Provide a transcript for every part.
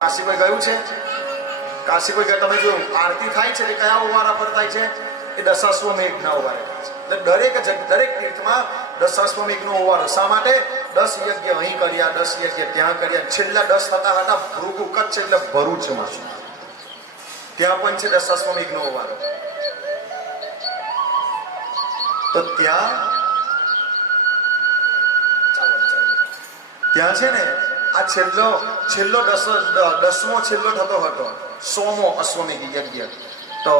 કાશી કોઈ ગયું છે? કાશી કોઈ ગયા? તમે જો આરતી થાય છે એ કયા ઓવારા પર થાય છે? એ દશાશ્વમેઘના ઓવારે થાય છે. એટલે દરેક તીર્થમાં દશાશ્વમેઘનો ઓવારો. શા માટે? 10 યજ્ઞ અહીં કર્યા, 10 યજ્ઞ ત્યાં કર્યા. છેલ્લા 10 હતા ભૃગુ કચ્છ એટલે ભરૂચમાં, ત્યાં પણ છે દશાશ્વમેઘનો ઓવારો. તો ત્યાં છે ને આ છેલ્લો 10મો થતો હતો, 100મો અશ્વમેઘ યજ્ઞ. તો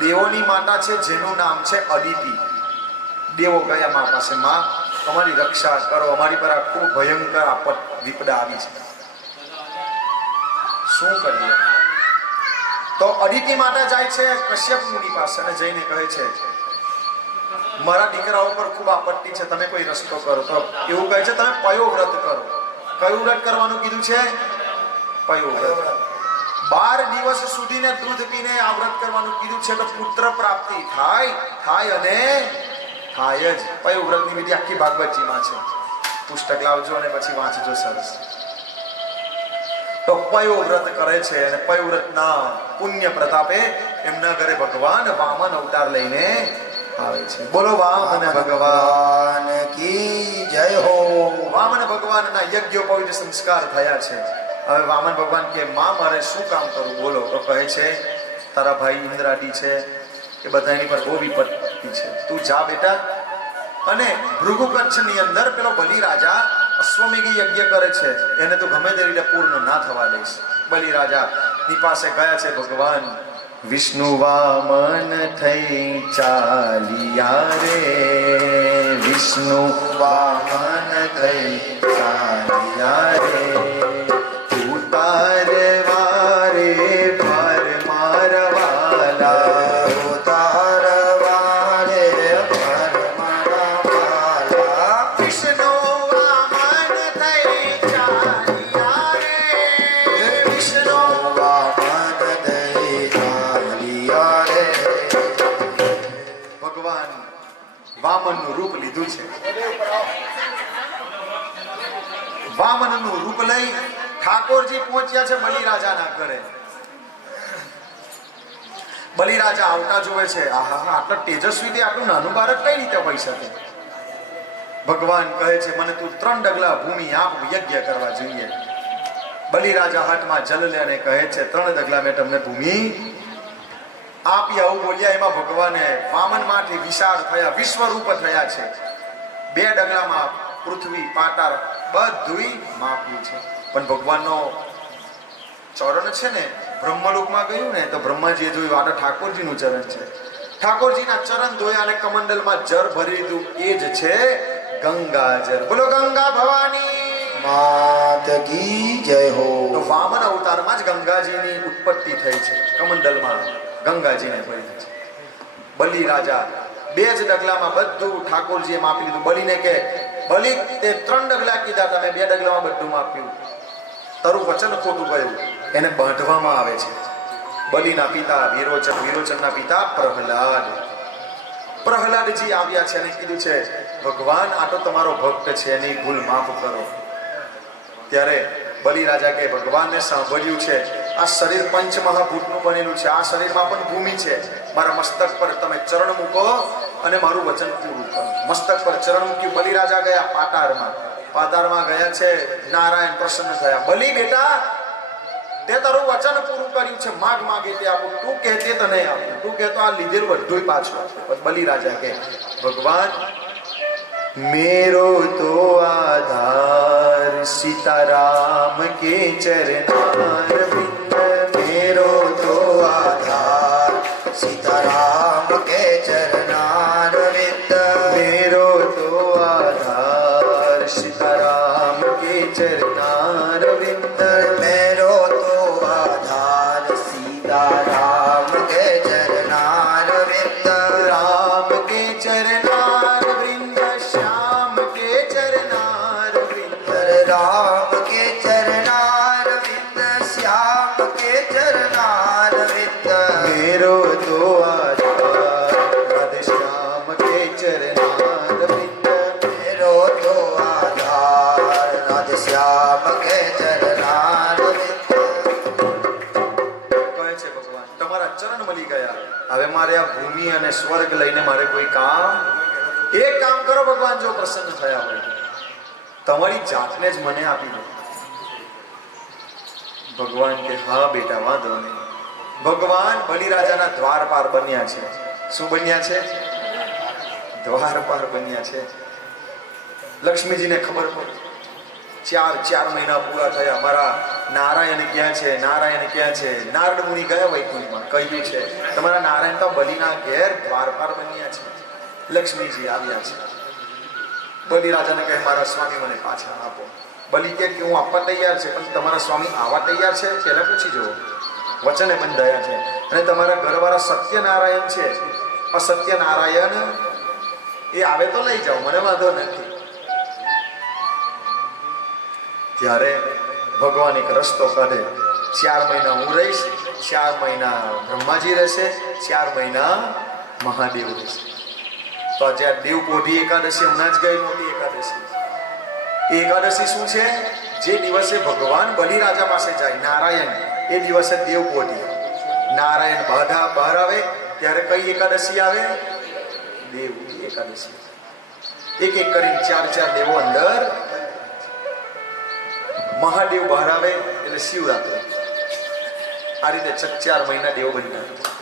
દેવોની માતા છે જેનું નામ છે અદિતિ. દેવો ગયા મા પાસે, માં અમારી રક્ષા કરો, અમારી પર આ ખૂબ ભયંકર આપત વિપદા આવી છે, શું કરીએ? તો અદિતિ માતા જાય છે કશ્યપ મુનિ પાસે અને જઈને કહે છે મારા દીકરાઓ પર ખૂબ આપત્તિ છે, તમે કોઈ રસ્તો કરો. તો એવું કહે છે તમે પયો વ્રત કરો. કયું વ્રત કરવાનું કીધું છે? પયો વ્રત. 12 દિવસ સુધીને દૂધ પીને આ વ્રત કરવાનું કીધું છે. તો પુત્ર પ્રાપ્તિ થાય અને થાય જ. પયો વ્રતની વિધિ આખી ભાગવતજીમાં છે. પુસ્તક લાવજો અને પછી વાંચજો, સરસ. તો પયો વ્રત કરે છે અને પયો વ્રતના પુણ્ય પ્રતાપે એમના ઘરે ભગવાન વામન અવતાર લઈને આવે છે. બોલો વામન ભગવાન કી જય હો. વામન ભગવાનના યજ્ઞ પવિત્ર સંસ્કાર થયા છે. હવે વામન ભગવાન કે માં મારે શું કામ કરવું બોલો? તો કહે છે તારા ભાઈ ઇન્દ્રાદી છે એ બધાની પર બહુ વિપત્તિ છે, તું જા બેટા અને ભૃગુ કચ્છની અંદર પેલો બલિ રાજા અશ્વમેઘ યજ્ઞ કરે છે, એને તો ગમે તે રીતે પૂર્ણ ના થવા દઈશ. બલિ રાજા ની પાસે ગયા છે ભગવાન વિષ્ણુ વામન થઈ ચાલિયા રે, વિષ્ણુ વામન થઈ ચાલિયા રે, ઉતાર વારે ભાર મારવાલા, ઉતાર વારે ભાર મારવાલા, વિષ્ણુ વામન થઈ ચાલિયા રે, વિષ્ણુ વામન થઈ ચાલિયા રે. ભગવાન વામનનું રૂપ લીધું છે. વામનનું રૂપ લઈ ઠાકોરજી પહોંચ્યા છે બલિરાજાના ઘરે. બલિરાજા આવતા જોવે છે, આહા આટલા તેજસ્વીથી આટલું નાનું બાળક કઈ રીતે હોઈ શકે? ભગવાન કહે છે મને તું 3 ડગલા ભૂમિ આપ, યજ્ઞ કરવા જોઈએ. બલિરાજા હાથમાં જલ લે અને કહે છે 3 ડગલા મેં તમને ભૂમિ આપી. આવું બોલ્યા એમાં ભગવાને વામનમાંથી વિશાળ થયા, વિશ્વરૂપ થયા છે. 2 ડગલામાં પૃથ્વી પાતાળ બધુંય માપ્યું છે. પણ ભગવાનનો ચરણ છે ને બ્રહ્મલોકમાં ગયું ને તો બ્રહ્માજીએ જોયું આ ઠાકોરજીનું ચરણ છે. ઠાકોરજીના ચરણ ધોયા અને કમંડલમાં જળ ભરી દીધું. એ જ છે ગંગાજળ. બોલો ગંગા ભવાની માત કી જય હો. તો વામન અવતારમાં જ ગંગાજીની ઉત્પત્તિ થઈ છે. કમંડલમાં ગંગાજીને ભરી છે. બલિ રાજા 2 જ ડગલામાં બધું ઠાકોરજીએ માપી લીધું. બલિને કે બલિ તે 3 ડગલા કીધા, તમે 2 ડગલામાં બધું માપ્યું. તારું વચન ખોટું ગયું, એને બાંધવામાં આવે છે. બલિના પિતા વિરોચનના પિતા પ્રહલાદજી આવ્યા છે અને કીધું છે ભગવાન આ તો તમારો ભક્ત છે, એની ભૂલ માફ કરો. ત્યારે બલિ રાજા કે ભગવાનને સાંભળ્યું છે આ શરીર પંચમહાભૂતનું બનેલું છે, આ શરીરમાં પણ ભૂમિ છે, મારા મસ્તક પર તમે ચરણ મૂકો અને મારું વચન પૂરું કરો. મસ્તક પર ચરણ મૂક્યું. બલિ રાજા ગયા પાતાળમાં ગયા છે. નારાયણ પ્રસન્ન થયા. બલિ બેટા તે તારું વચન પૂરું કર્યું છે, માગે તે આપું, તું કહેતે તો નહીં આપું, તું કહેતો આ લીધેલું બધું પાછું. બલિ રાજા કે ભગવાન મેરો તો આધાર સીતારામ કે ચરનાર વિંદ, મેરો તો આધાર સીતારામ કે ચરનાર વિંદ, મેરો તો આધાર સીતારામ કે ચરનાર વિંદ, મેરો તો આધાર સીતારામ કે ચરનાર વિંદ, રામ કે ચરનાર વૃંદ, શ્યામ કે ચરનાર વૃંદ, રામ કે ચરનાર વૃંદ, શ્યામ કે ચરનાર વૃંદ, મેરો તો આધાર રાધે શ્યામ કે ચરનાર વૃંદ, મેરો તો આધાર રાધે શ્યામ કે ચરનાર વૃંદ. હવે મારે આ ભૂમિ અને સ્વર્ગ લઈને મારે કોઈ કામ, એક કામ કરો ભગવાન, જો પ્રસન્ન થયા હોય તમારી જાતને જ મને આપી દો. ભગવાન કે હા બેટા, વાંધો નહીં. ભગવાન બલિરાજાના દ્વારપાર બન્યા છે. શું બન્યા છે? દ્વારપાર બન્યા છે. લક્ષ્મીજીને ખબર પડી, 4 મહિના પૂરા થયા, મારા નારાયણ ક્યાં છે, નારાયણ ક્યાં છે? નારદ મુનિ ગયા વૈકુંઠમાં, કહ્યું છે તમારા નારાયણ તો બલિના ઘેર દ્વારપાર બન્યા છે. લક્ષ્મીજી આવ્યા છે. બલિરાજાને કહે મારા સ્વામી મને પાછા આપો. બલિ કે હું આપવા તૈયાર છે, પણ તમારા સ્વામી આવા તૈયાર છે? પહેલા પૂછી જુઓ. વચને બંધાયા છે. અને તમારા ઘરવાળા સત્યનારાયણ છે, અસત્યનારાયણ એ આવે તો લઈ જાઓ, મને વાંધો નથી. ત્યારે ભગવાન એક રસ્તો કાઢે. 4 મહિના હું રહીશ, 4 મહિના બ્રહ્માજી રહેશે, 4 મહિના મહાદેવ રહેશે. તો આજે આ દેવપોઢી એકાદશી હમણાં જ ગઈ, મોટી એકાદશી. એ એકાદશી શું છે? જે દિવસે ભગવાન બલિરાજા પાસે જાય નારાયણ, એ દિવસે દેવપોઢી. નારાયણ બહાર આવે ત્યારે કઈ એકાદશી આવે? દેવપોઢી એકાદશી. એક એક કરીને 4 દેવો અંદર. મહાદેવ બહાર આવે એટલે શિવરાત્રી. આ રીતે 4 મહિના દેવ બન્યા.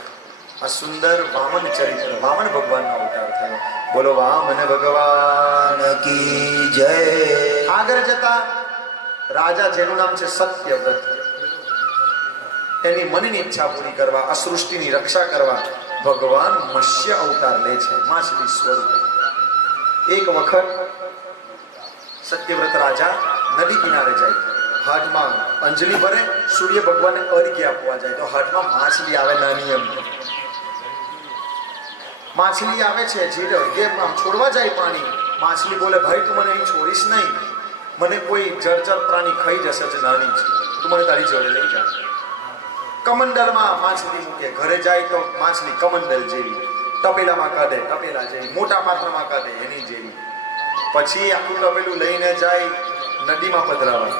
આ સુંદર વામન ચરિત્ર, વામન ભગવાનનો અવતાર થયો. બોલો વામન ભગવાન કી જય. આગળ જતા રાજા જેનું નામ છે સત્યવ્રત, એની મનની ઈચ્છા પૂરી કરવા, આ સૃષ્ટિની રક્ષા કરવા ભગવાન મત્સ્ય અવતાર લે છે, માછલી સ્વરૂપે. એક વખત સત્યવ્રત રાજા નદી કિનારે જાય, હાથમાં અંજલિ ભરે, સૂર્ય ભગવાનને અર્ઘ્ય આપવા જાય, તો હાથમાં માછલી આવે નાની એમની. માછલી આવે છે, જે આમ છોડવા જાય પાણી, માછલી બોલે ભાઈ તું મને અહીં છોડીશ નહીં, મને કોઈ જળચર પ્રાણી ખાઈ જશે છે, નાની છે, તું મને તારી જોડે લઈ જા. કમંડલમાં માછલી મૂકે, ઘરે જાય તો માછલી કમંડલ જેવી, તપેલામાં કાઢે તપેલા જેવી, મોટા પાત્રમાં કાઢે એની જેવી. પછી આખું તપેલું લઈને જાય નદીમાં પધરાવા.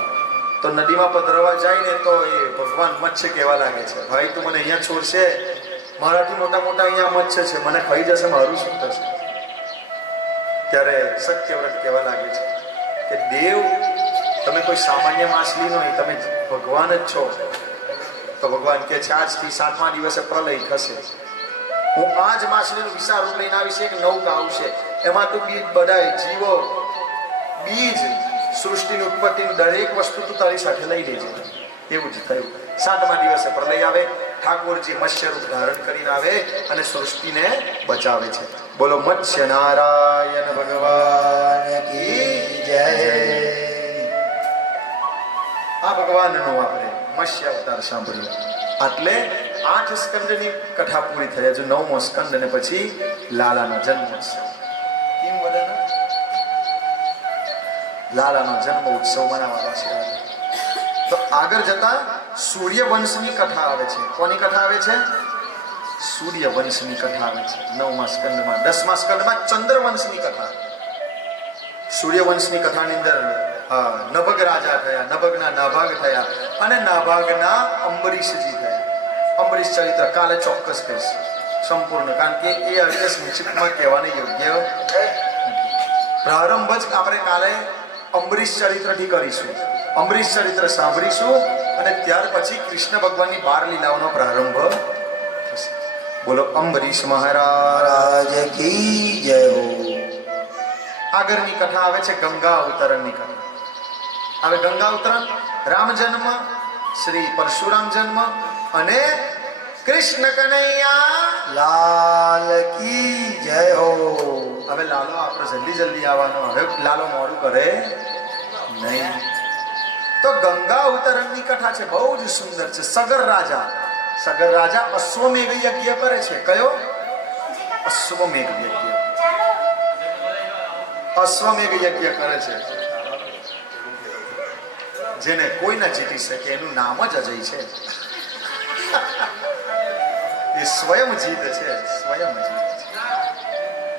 તો નદીમાં પધરાવા જાય ને તો એ ભગવાન મત્સ્ય કહેવા લાગે છે, ભાઈ તું મને અહીંયા છોડશે, મારાથી મોટા મોટા અહીંયા મત્સ્ય છે, મને ખાઈ જશે, મારું શું થશે? ત્યારે સત્યવ્રત કહેવા લાગે છે કે દેવ તમે કોઈ સામાન્ય માછલી નહીં, તમે ભગવાન જ છો. તો ભગવાન કે છે આજથી 7મા દિવસે પ્રલય થશે, હું આ જ માછલીનું વિશાળ રૂપ લઈને આવીશ, એક નૌકા આવશે, એમાં તો બીજ બધાય જીવો, બીજ સૃષ્ટિની ઉત્પત્તિની દરેક વસ્તુ તું તારી સાથે લઈ લેજે. એવું જ થયું. 7મા દિવસે પ્રલય આવે, ઠાકોરજી મત્સ્ય રૂપ ધારણ કરીને આવે અને સૃષ્ટિને બચાવે છે. બોલો મત્સ્ય નારાયણ ભગવાન કી જય. આ ભગવાનનું આપણે મત્સ્ય અવતાર સાંભળ્યું. એટલે 8 સ્કંદની કથા પૂરી થઈ. હજુ 9મો સ્કંદ અને પછી લાલાનો જન્મોત્સવ. કેમ બધાના લાલાનો જન્મ ઉત્સવ મનાવવા છે. તો આગળ જતા સૂર્યવંશની કથા આવે છે. કોની કથા આવે છે? સૂર્યવંશની કથા આવે છે 9મા સ્કંદમાં. 10મા સ્કંદમાં ચંદ્રવંશની કથા. સૂર્યવંશની કથાની અંદર નભગ રાજા થયા, નભગના નાભાગ થયા અને નાભાગના અંબરીશજી થયા. અંબરીશ ચરિત્ર કાલે ચોક્કસ કહીશ સંપૂર્ણ, કારણ કે એ હવે સંક્ષિપ્તમાં કહેવાને યોગ્ય. પ્રારંભ જ આપણે કાલે અંબરીશ ચરિત્રથી કરીશું. અંબરીશ ચરિત્ર સાંભળીશું અને ત્યાર પછી કૃષ્ણ ભગવાનની 12 લીલાઓનો પ્રારંભ થશે. બોલો અંબરીશ મહારાજ કી જય હો. આગળની કથા આવે છે ગંગા અવતરણની કથા. હવે ગંગા અવતરણ, રામ જન્મ, શ્રી પરશુરામ જન્મ અને કૃષ્ણ કનૈયા લાલ કી જય હો. હવે લાલો આપણે જલ્દી આવવાનો, હવે લાલો મોડું કરે નહીં. તો ગંગા અવતરણની કથા છે, બહુ જ સુંદર છે. સગર રાજા અશ્વમેઘ યજ્ઞ કરે છે. કયો? અશ્વમેઘ યજ્ઞ. અશ્વમેઘ યજ્ઞ કરે છે, જેને કોઈ ના જીતી શકે, એનું નામ જ અજય છે. એ સ્વયં જીત છે, સ્વયં જીત છે.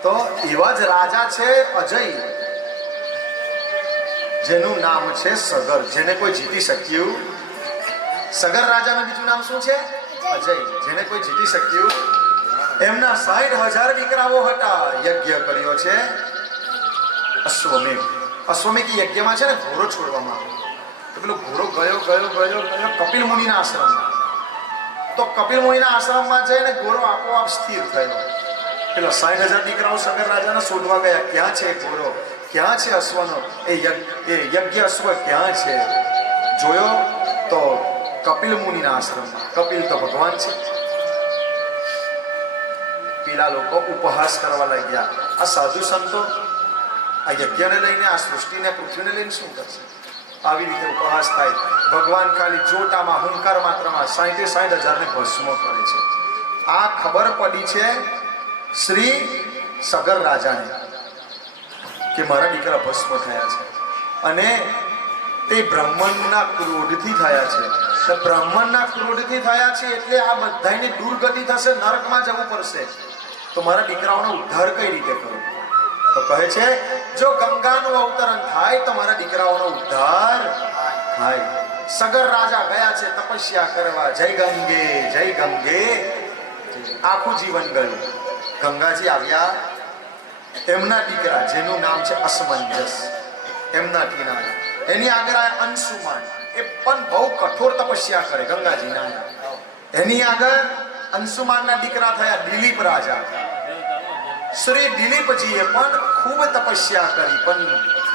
તો એવા જ રાજા છે અજય, જેનું નામ છે સગર, જેને કોઈ જીતી શક્યું. સગર રાજાનું બીજું નામ શું છે? અજય, જેને કોઈ જીતી શક્યું. એમના 60,000 દીકરાઓ હતા. યજ્ઞ કર્યો છે અશ્વમેઘ. અશ્વમેઘ યજ્ઞમાં છે ને ઘોડો છોડવામાં આવ્યો. તો પેલો ઘોડો ગયો કપિલ મુનિના આશ્રમમાં. તો કપિલ મુનિના આશ્રમમાં જઈને ઘોડો આપોઆપ સ્થિર થયો. પેલા 60,000 દીકરાઓ સગર રાજાને શોધવા ગયા. ક્યાં છે ઘોડો, ક્યાં છે અશ્વનો, એ યજ્ઞ અશ્વ ક્યાં છે? જોયો તો કપિલ મુનિના આશ્રમમાં. કપિલ તો ભગવાન છે. પેલા લોકો ઉપહાસ કરવા લાગ્યા. આ સાધુ સંતો આ યજ્ઞને લઈને, આ સૃષ્ટિને, પૃથ્વીને લઈને શું કરશે? આવી રીતે ઉપહાસ થાય. ભગવાન ખાલી જોટામાં, હુંકાર માત્રમાં 60,000 ને ભસ્મ કરે છે. આ ખબર પડી છે શ્રી સગર રાજાને કે મારા દીકરા ભસ્મ થયા છે, અને તે બ્રાહ્મણના ક્રોધથી થયા છે. બ્રાહ્મણના ક્રોધથી થયા છે એટલે આ બધાની દુર્ગતિ થશે, નરકમાં જવું પડશે. તો મારા દીકરાઓનો ઉદ્ધાર કઈ રીતે કરું? તો કહે છે જો ગંગાનું અવતરણ થાય તો મારા દીકરાઓનો ઉદ્ધાર થાય. સગર રાજા ગયા છે તપસ્યા કરવા. જય ગંગે, જય ગંગે. આખું જીવન ગયું. ગંગાજી આવ્યા. એમના દીકરા જેનું નામ છે અસમંજસ, એમના કિનારે એની આગળ આયા અંશુમાન. એ પણ બહુ કઠોર તપસ્યા કરે. ગંગાજી ના એની આગળ અંશુમાનના દીકરા થયા દિલીપ રાજા. શ્રી દિલીપજીએ પણ ખૂબ તપસ્યા કરી, પણ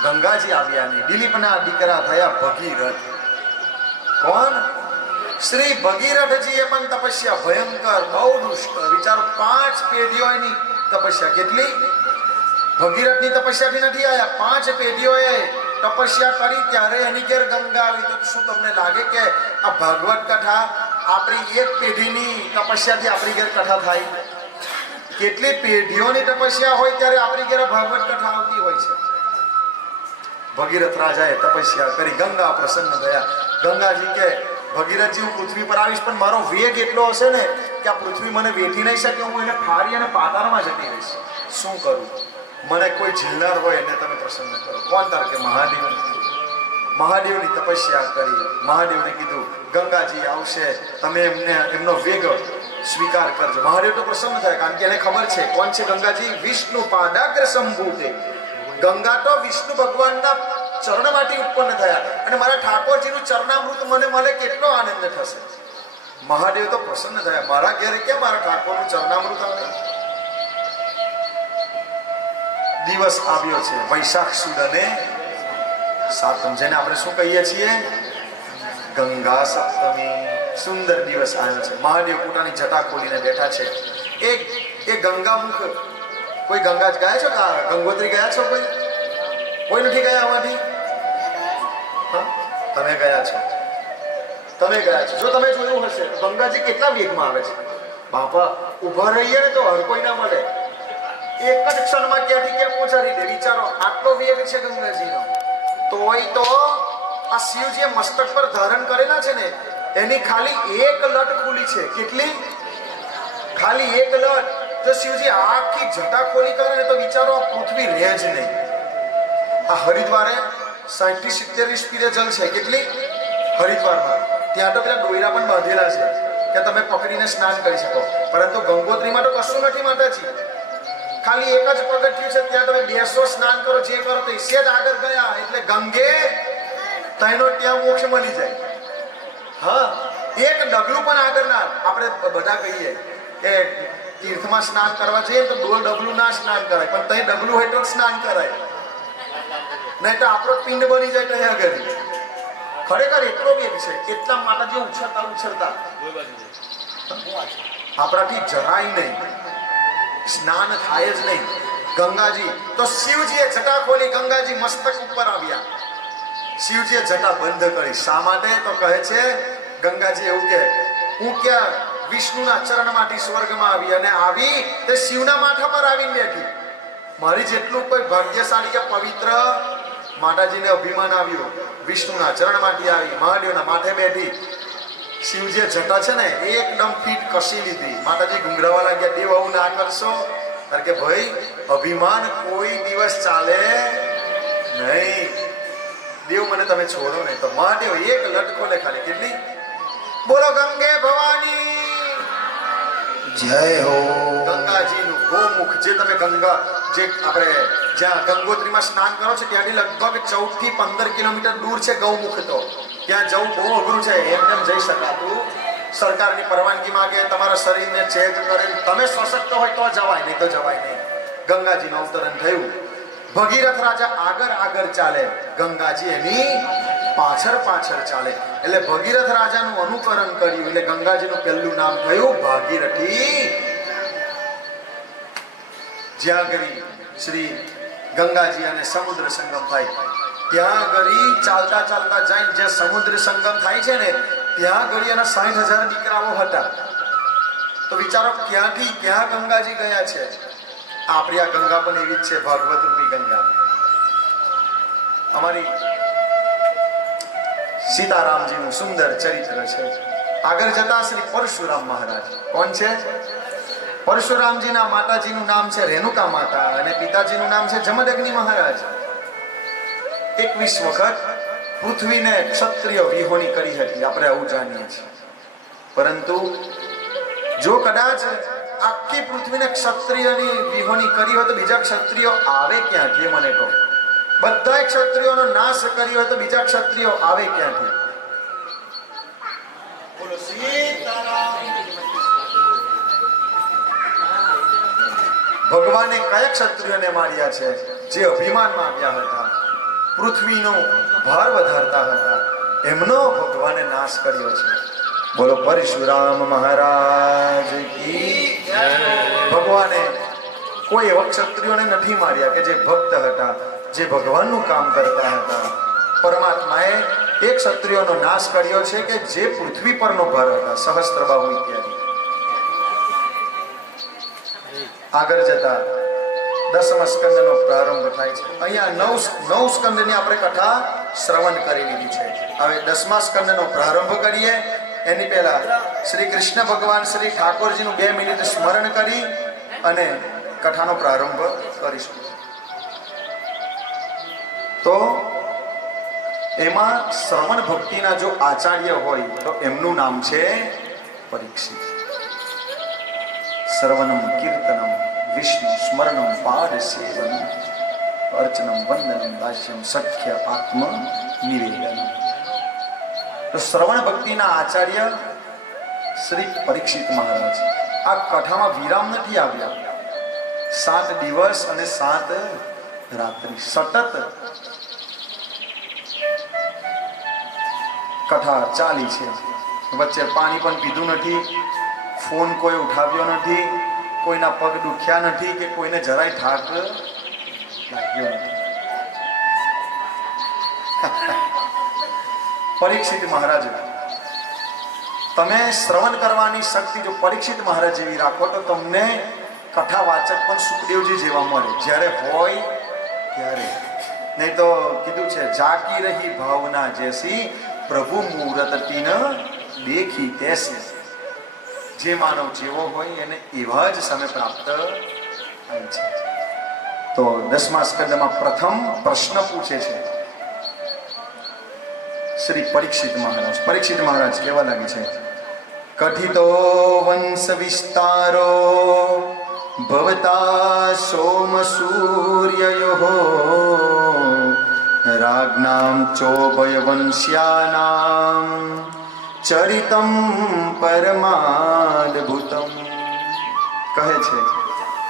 ગંગાજી આવ્યા નહીં. દિલીપના દીકરા થયા ભગીરથ. કોણ? શ્રી ભગીરથજીએ પણ તપસ્યા ભયંકર, બહુ દુષ્કર. વિચારો 5 પેઢીઓની તપસ્યા. કેટલી? ભગીરથની તપસ્યાથી નથી આયા, 5 પેઢીઓએ તપસ્યા કરી ત્યારે એની ઘેર ગંગા આવી. તો શું તમને લાગે કે આ ભાગવત કથા આપણી એક પેઢીની તપસ્યાથી આપણી ઘેર કથા થાય? કેટલી પેઢીઓની તપસ્યા હોય ત્યારે આપણી ઘેર ભાગવત કથા આવતી હોય છે. ભગીરથ રાજાએ તપસ્યા કરી, ગંગા પ્રસન્ન થયા. ગંગાજી કે ભગીરથજી હું પૃથ્વી પર આવીશ, પણ મારો વેગ એટલો હશે ને કે આ પૃથ્વી મને વેઠી નહીં શકે. હું એને ફાડી અને પાતાળમાં જતી રહીશ. શું કરું? મને કોઈ ઝીલનાર હોય એને તમે પ્રસન્ન કરો. કોણ? તાર કે મહાદેવ. મહાદેવની તપસ્યા કરી. મહાદેવને કીધું ગંગાજી આવશે, તમે એમનો વેગ સ્વીકાર કરજો. મહાદેવ તો પ્રસન્ન થાય, કારણ કે એને ખબર છે કોણ છે ગંગાજી. વિષ્ણુ પાદાગ્ર સંભૂતે. ગંગા તો વિષ્ણુ ભગવાનના ચરણમાંથી ઉત્પન્ન થયા, અને મારા ઠાકોરજીનું ચરણામૃત મને મળે કેટલો આનંદ થશે. મહાદેવ તો પ્રસન્ન થયા. મારા ઘેરે કેમ મારા ઠાકોરનું ચરણામૃત આવે? દિવસ આવ્યો છે વૈશાખ સુદ અને સાતમ, જેને આપણે શું કહીએ છીએ? ગંગા સપ્તમી. સુંદર દિવસ આવ્યો છે. મહાદેવ પોતાની જટા ખોલીને બેઠા છે. એક ગંગામુખ. કોઈ ગંગા ગયા છો? ગંગોત્રી ગયા છો? કોઈ નથી ગયા આમાંથી? તમે ગયા છો. તમે ગયા છો. જો તમે જોયું હશે ગંગાજી કેટલા વેગમાં આવે છે. બાપા ઉભા રહીએ ને તો હર કોઈ ના મળે. એક જ ક્ષણમાં ક્યાંથી ક્યાં પહોંચાડી દે. વિચારો આટલો વેગ છે ગંગાજીનો. તોય તો આ શિવજીએ મસ્તક પર ધારણ કરેલા છે ને, એની ખાલી એક લટ ખુલી છે. કેટલી? ખાલી એક લટ. જો શિવજી આખી જટા ખોલી કરે ને તો વિચારો આ પૃથ્વી રહે જ નહીં. આ હરિદ્વારે 60-70 સ્પીડે જલ છે. કેટલી? હરિદ્વારમાં ત્યાં તો પેલા દોયરા પણ બાંધેલા છે કે તમે પકડીને સ્નાન કરી શકો. પરંતુ ગંગોત્રીમાં તો કશું નથી માતાજી. ખાલી એક જ પગથિયું છે, ત્યાં તમે બેસો, સ્નાન કરો, જે કરો. તો સેજ આગળ ગયા એટલે ગંગે તઈનો ત્યાં મોક્ષ મળી જાય. હા, એક ડગલું પણ આગળ ના. આપણે બધા કહીએ કે તીર્થમાં સ્નાન કરવા જઈએ તો ડોલ ડબલું ના સ્નાન કરાય, પણ તઈ ડબલું હોય તો સ્નાન કરાય, નહીં તો આપણો પિંડ બની જાય ત્યાં આગળ. ખરેખર એટલો વેગ છે. એટલા માતાજી ઉછળતા આપણાથી જરાય નહીં, સ્નાન થાય જ નહીં. ગંગાજી તો શિવજીએ જટા ખોલી, ગંગાજી મસ્તક ઉપર આવ્યા. શિવજીએ જટા બંધ કરી. શા માટે? તો કહે છે ગંગાજી એવું કે હું ક્યાં વિષ્ણુના ચરણમાંથી સ્વર્ગમાં આવી, અને આવી તે શિવના માથા પર આવીને બેઠી. મારી જેટલું કોઈ ભાગ્યશાળી કે પવિત્ર માતાજીને અભિમાન આવ્યું. વિષ્ણુના ચરણમાંથી આવી, મહાદેવના માથે બેઠી. શિવજીએ જટા છે ને એકદમ ફીટ કસી લીધી. માતાજી ગુંગરાવા લાગ્યા, દેવ આવું ના કરશો. કારણ કે ભાઈ અભિમાન કોઈ દિવસ ચાલે નહીં. દેવ મને તમે છોડો નહીં. તો મહાદેવ એક લટ ખોલે ખાલી. કેટલી? બોલો ગંગે ભવાની જય હો. ગંગાજીનું ગોમુખ, જે તમે ગંગા, જે આપણે જ્યાં ગંગોત્રીમાં સ્નાન કરો છો ત્યાંથી લગભગ 14 થી 15 કિલોમીટર દૂર છે ગૌમુખ. તો ત્યાં જવું બહુ અઘરું છે, એમ જઈ શકાતું. સરકારની પરવાનગી માંગે, તમારા શરીરને ચેક કરે, તમે સશક્ત હોય તો જવાય, નહીં તો જવાય નહીં. ગંગાજીનું અવતરણ થયું. ભગીરથ રાજા આગળ ચાલે, ગંગાજી એની પાછળ ચાલે. એટલે ભગીરથ રાજાનું અનુકરણ કર્યું, એટલે ગંગાજીનું પહેલું નામ થયું ભાગીરથી. જ્યાં ગરી શ્રી ગંગાજી અને સમુદ્ર સંગમ થાય, ત્યાં ગરી ચાલતા જાય, જે સમુદ્ર સંગમ થાય છે ને ત્યાં ગરી એના 60,000 દીકરાઓ હતા. તો વિચારો ક્યાંથી ક્યાં ગંગાજી ગયા છે. આપણી આ ગંગા પણ એવી જ છે, ભાગવત રૂપી ગંગા. અમારી સીતારામજીનું સુંદર ચરિત્ર છે. આગળ જતા શ્રી પરશુરામ મહારાજ. કોણ છે? પરશુરામજીના માતાજીનું નામ છે રેણુકા માતા અને પિતાજીનું નામ છે જમદગ્નિ મહારાજ. 21 વખત પૃથ્વીને ક્ષત્રિય વિહોણી કરી હતી, આપણે આવું જાણીએ છીએ. પરંતુ જો કદાચ આખી પૃથ્વીને ક્ષત્રિયની વિહોણી કરી હોય તો બીજા ક્ષત્રિયો આવે ક્યાંથી? મને કહો. બધા ક્ષત્રિયોનો નાશ કર્યો હોય તો બીજા ક્ષત્રિયો આવે ક્યાંથી? બોલો સીતારામ. ભગવાને કયા ક્ષત્રિયોને માર્યા છે? જે અભિમાનમાં આવ્યા હતા, પૃથ્વીનો ભાર વધારતા હતા, એમનો ભગવાને નાશ કર્યો છે. બોલો પરશુરામ મહારાજ કી જય. ભગવાને કોઈ એવા ક્ષત્રિયોને નથી માર્યા કે જે ભક્ત હતા, જે ભગવાનનું કામ કરતા હતા. પરમાત્માએ એક ક્ષત્રિયોનો નાશ કર્યો છે કે જે પૃથ્વી પરનો ભાર હતા, સહસ્ત્રબાહુ ઇત્યાદિ. આગળ જતા 10મા સ્કંદનો પ્રારંભ થાય છે. અહીંયા 9 સ્કંદની આપણે કથા શ્રવણ કરી લીધી છે. હવે 10મા સ્કંદનો પ્રારંભ કરીએ. એની પહેલા શ્રી કૃષ્ણ ભગવાન શ્રી ઠાકોરજીનું 2 મિનિટ સ્મરણ કરી અને કથાનો પ્રારંભ કરીશું. તો એમાં શ્રવણ ભક્તિના જો આચાર્ય હોય તો એમનું નામ છે પરીક્ષિત. શ્રવણમ કીર્તનમ વિષ્ણુ સ્મરણમ પાદ સેવનમ અર્ચનમ વંદનમ દાસ્યમ સખ્ય આત્મ નિવેદનમ. તો શ્રવણ ભક્તિના આચાર્ય શ્રી પરીક્ષિત મહારાજ. આ કથામાં વિરામ નથી આવ્યા. 7 દિવસ અને 7 રાત્રિ સતત કથા ચાલી છે. વચ્ચે પાણી પણ પીધું નથી, ફોન કોઈ ઉઠાવ્યો નથી, કોઈના પગ દુખ્યા નથી કે કોઈને જરાય થાક લાગ્યો નથી. પરીક્ષિત મહારાજ, તમે શ્રવણ કરવાની શક્તિ જો પરીક્ષિત મહારાજ જેવી રાખો તો તમને કથા વાચક પણ સુખદેવજી જેવા મળે, જ્યારે હોય ત્યારે. નહીં તો કીધું છે જાકી રહી ભાવના જેસી પ્રભુ મુહૂર્ત તીન દેખી તેસી. જે માનવ જેવો હોય એને એવા જ સમય પ્રાપ્ત થાય છે. તો 10મા સ્કંદમાં પ્રથમ પ્રશ્ન પૂછે છે શ્રી પરીક્ષિત મહારાજ. પરીક્ષિત મહારાજ કેવા લાગે છે? કથિતો વંશ વિસ્તારો ભવતા સોમ સૂર્યયો રાજ્ઞામ ચોભય વંશ્યાનામ ચરિતમ પરમાદભુતમ. કહે છે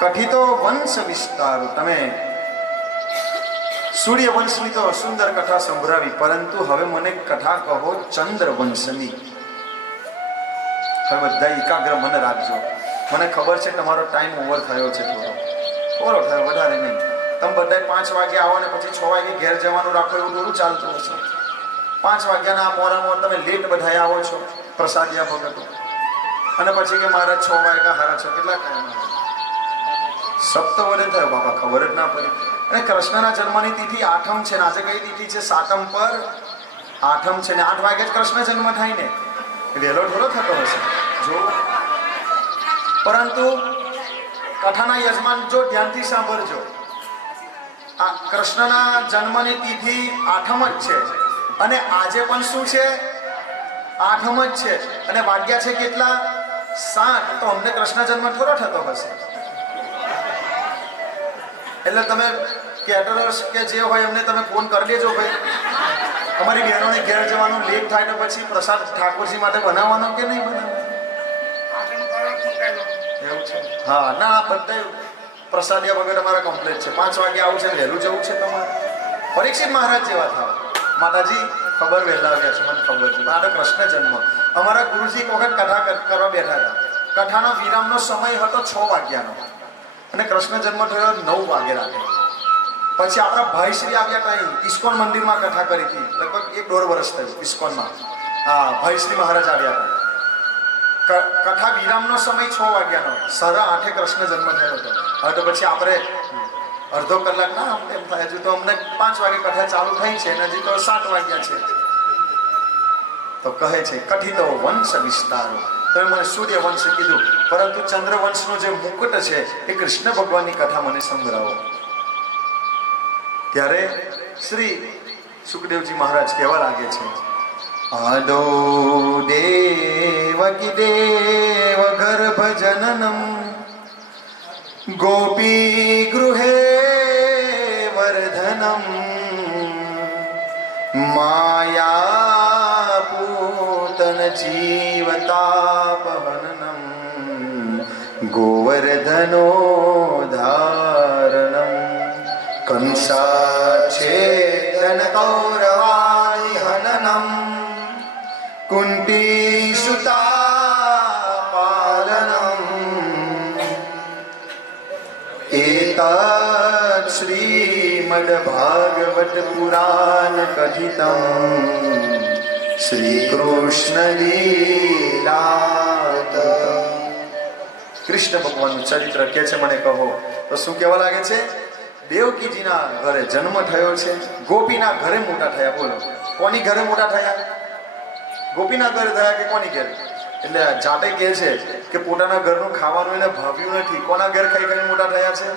કથિતો વંશ વિસ્તારો. તમે સૂર્ય વંશની તો સુંદર કથા સંભળાવી, પરંતુ હવે મને કથા કહો ચંદ્ર વંશની. હવે બધા એકાગ્ર મને રાખજો. મને ખબર છે તમારો ટાઈમ ઓવર થયો છે, થોડો થયો, વધારે નહીં. તમે બધા 5 વાગે આવો ને પછી 6 વાગે ઘેર જવાનું રાખો, એવું થોડું ચાલતું હશે. 5 વાગ્યાના મોરામાં તમે લેટ બધા આવો છો પ્રસાદિયા ભગતો, અને પછી કે મારા 6 વાગ્યા હારા છો. કેટલા ટાઈમ? સપ્તવરે થયો બાબા, ખબર જ ના પડી. અને કૃષ્ણના જન્મની તિથિ 8મ છે ને આજે કઈ તિથિ છે? 7મ પર 8મ છે ને 8 વાગે જ કૃષ્ણ જન્મ થાય ને, વહેલો થોડો થતો હશે જો. પરંતુ કથાના યજમાન જો ધ્યાનથી સાંભળજો, આ કૃષ્ણના જન્મની તિથિ 8મ જ છે અને આજે પણ શું છે? 8મ જ છે. અને વાગ્યા છે કેટલા? 7. તો અમને કૃષ્ણ જન્મ થોડો થતો હશે? એટલે તમે કેટરર્સ કે જે હોય એમને તમે ફોન કરી લેજો ભાઈ. અમારી બહેનોને ઘેર જવાનું લેટ થાય તો પછી પ્રસાદ ઠાકોરજી માટે બનાવવાનો કે નહીં બનાવવાનો? એવું છે? હા, ના બધા પ્રસાદિયા વગર અમારા કમ્પ્લીટ છે. 5 વાગે આવું છે, વહેલું જવું છે તમારે. પરીક્ષિત મહારાજ જેવા થાવ. માતાજી ખબર વહેલા આવ્યા છે, મને ખબર છે. મારે કૃષ્ણ જન્મ. અમારા ગુરુજી એક વખત કથા કરવા બેઠા હતા. કથાનો વિરામનો સમય હતો 6 વાગ્યાનો અને કૃષ્ણ જન્મ થયો 9 વાગે રાતે. પછી આપણા ભાઈ શ્રી આવ્યા ત્યાં ઇસ્કોન મંદિરમાં કથા કરી હતી. લગભગ 1-1.5 વર્ષ થયું ઇસ્કોનમાં. હા, ભાઈ શ્રી મહારાજ આવ્યા હતા. કથા વિરામનો સમય 6 વાગ્યાનો. 8:30 કૃષ્ણ જન્મ થયો હતો. હવે તો પછી આપણે અડધો કલાક ના એમ થાય. હજુ તો અમને 5 વાગે કથા ચાલુ થઈ છે અને હજી તો 7 વાગ્યા છે. તો કહે છે કથિતો વંશ વિસ્તારો. તમે મને સૂર્યવંશ કીધું, પરંતુ ચંદ્રવંશનો જે મુકુટ છે એ કૃષ્ણ ભગવાનની કથા મને સંભળાવો. ત્યારે શ્રી સુખદેવજી મહારાજ કહેવા લાગે છે, આદો દેવકી દેવ ગર્ભ જનનમ ગોપી ગૃહે વર્ધનમ માયા પૂતન જીવતાપહનમ ગોવર્ધનો ધારણમ કંસાછેદન કૌરવાદિ હનનમ કુંતી સુતા પાલનમ એતત શ્રીમદ ભાગવત પુરાણ કથિતમ શ્રી કૃષ્ણ લીલા. કૃષ્ણ ભગવાનનું ચરિત્ર કે છે મને કહો તો શું કહેવા લાગે છે? દેવકીજીના ઘરે જન્મ થયો છે, ગોપીના ઘરે મોટા થયા. બોલો, કોની ઘરે મોટા થયા? ગોપીના ઘરે થયા કે કોની ઘરે? એટલે જાતે કહે છે કે પોતાના ઘરનું ખાવાનું એને ભાવ્યું નથી. કોના ઘર ખાઈ ખાઈ મોટા થયા છે?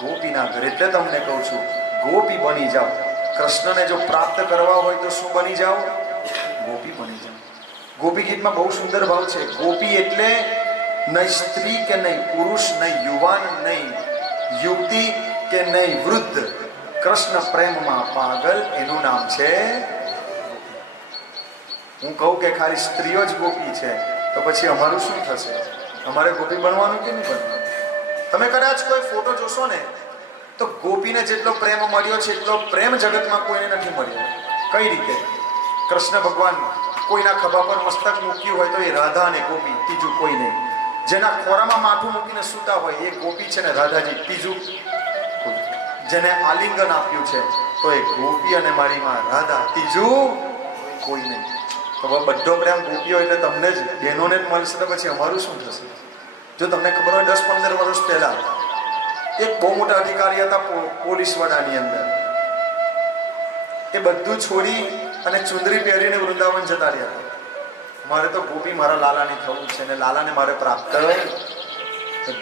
ગોપીના ઘરે. એટલે તમને કહું છું, ગોપી બની જાઓ. કૃષ્ણને જો પ્રાપ્ત કરવા હોય તો શું બની જાઓ? ગોપી બની જાઓ. ગોપી ગીતમાં બહુ સુંદર ભાવ છે. ગોપી એટલે નહીં સ્ત્રી કે નહીં પુરુષ, નહીં યુવાન, નહીં યુવતી કે નહીં વૃદ્ધ. કૃષ્ણ પ્રેમમાં પાગલ, એનું નામ છે. હું કહું કે ખાલી સ્ત્રીઓ જ ગોપી છે તો પછી અમારું શું થશે? અમારે ગોપી બનવાનું કે નહીં બનવાનું? તમે કદાચ કોઈ ફોટો જોશો ને તો ગોપીને જેટલો પ્રેમ મળ્યો છે એટલો પ્રેમ જગતમાં કોઈને નથી મળ્યો. કઈ રીતે? કૃષ્ણ ભગવાન કોઈના ખભા પર મસ્તક મૂક્યું હોય તો એ રાધા અને ગોપી, ત્રીજું કોઈ નહીં. જેના ખોરામાં માથું મૂકીને સૂતા હોય એ ગોપી છે ને રાધાજી, ત્રીજું. જેને આલિંગન આપ્યું છે તો એ ગોપી અને મારી માં રાધા, ત્રીજું કોઈ નહીં. તો બધો પ્રેમ ગોપીઓ એટલે તમને જ બહેનોને જ મળશે તો પછી અમારું શું થશે? જો તમને ખબર હોય 10-15 વર્ષ પહેલા એક બહુ મોટા અધિકારી હતા પોલીસ વડાની અંદર. એ બધું છોડી અને ચુંદરી પહેરીને વૃંદાવન જતા રહ્યા. મારે તો ગોપી મારા લાલાની થવું છે અને લાલાને મારે પ્રાપ્ત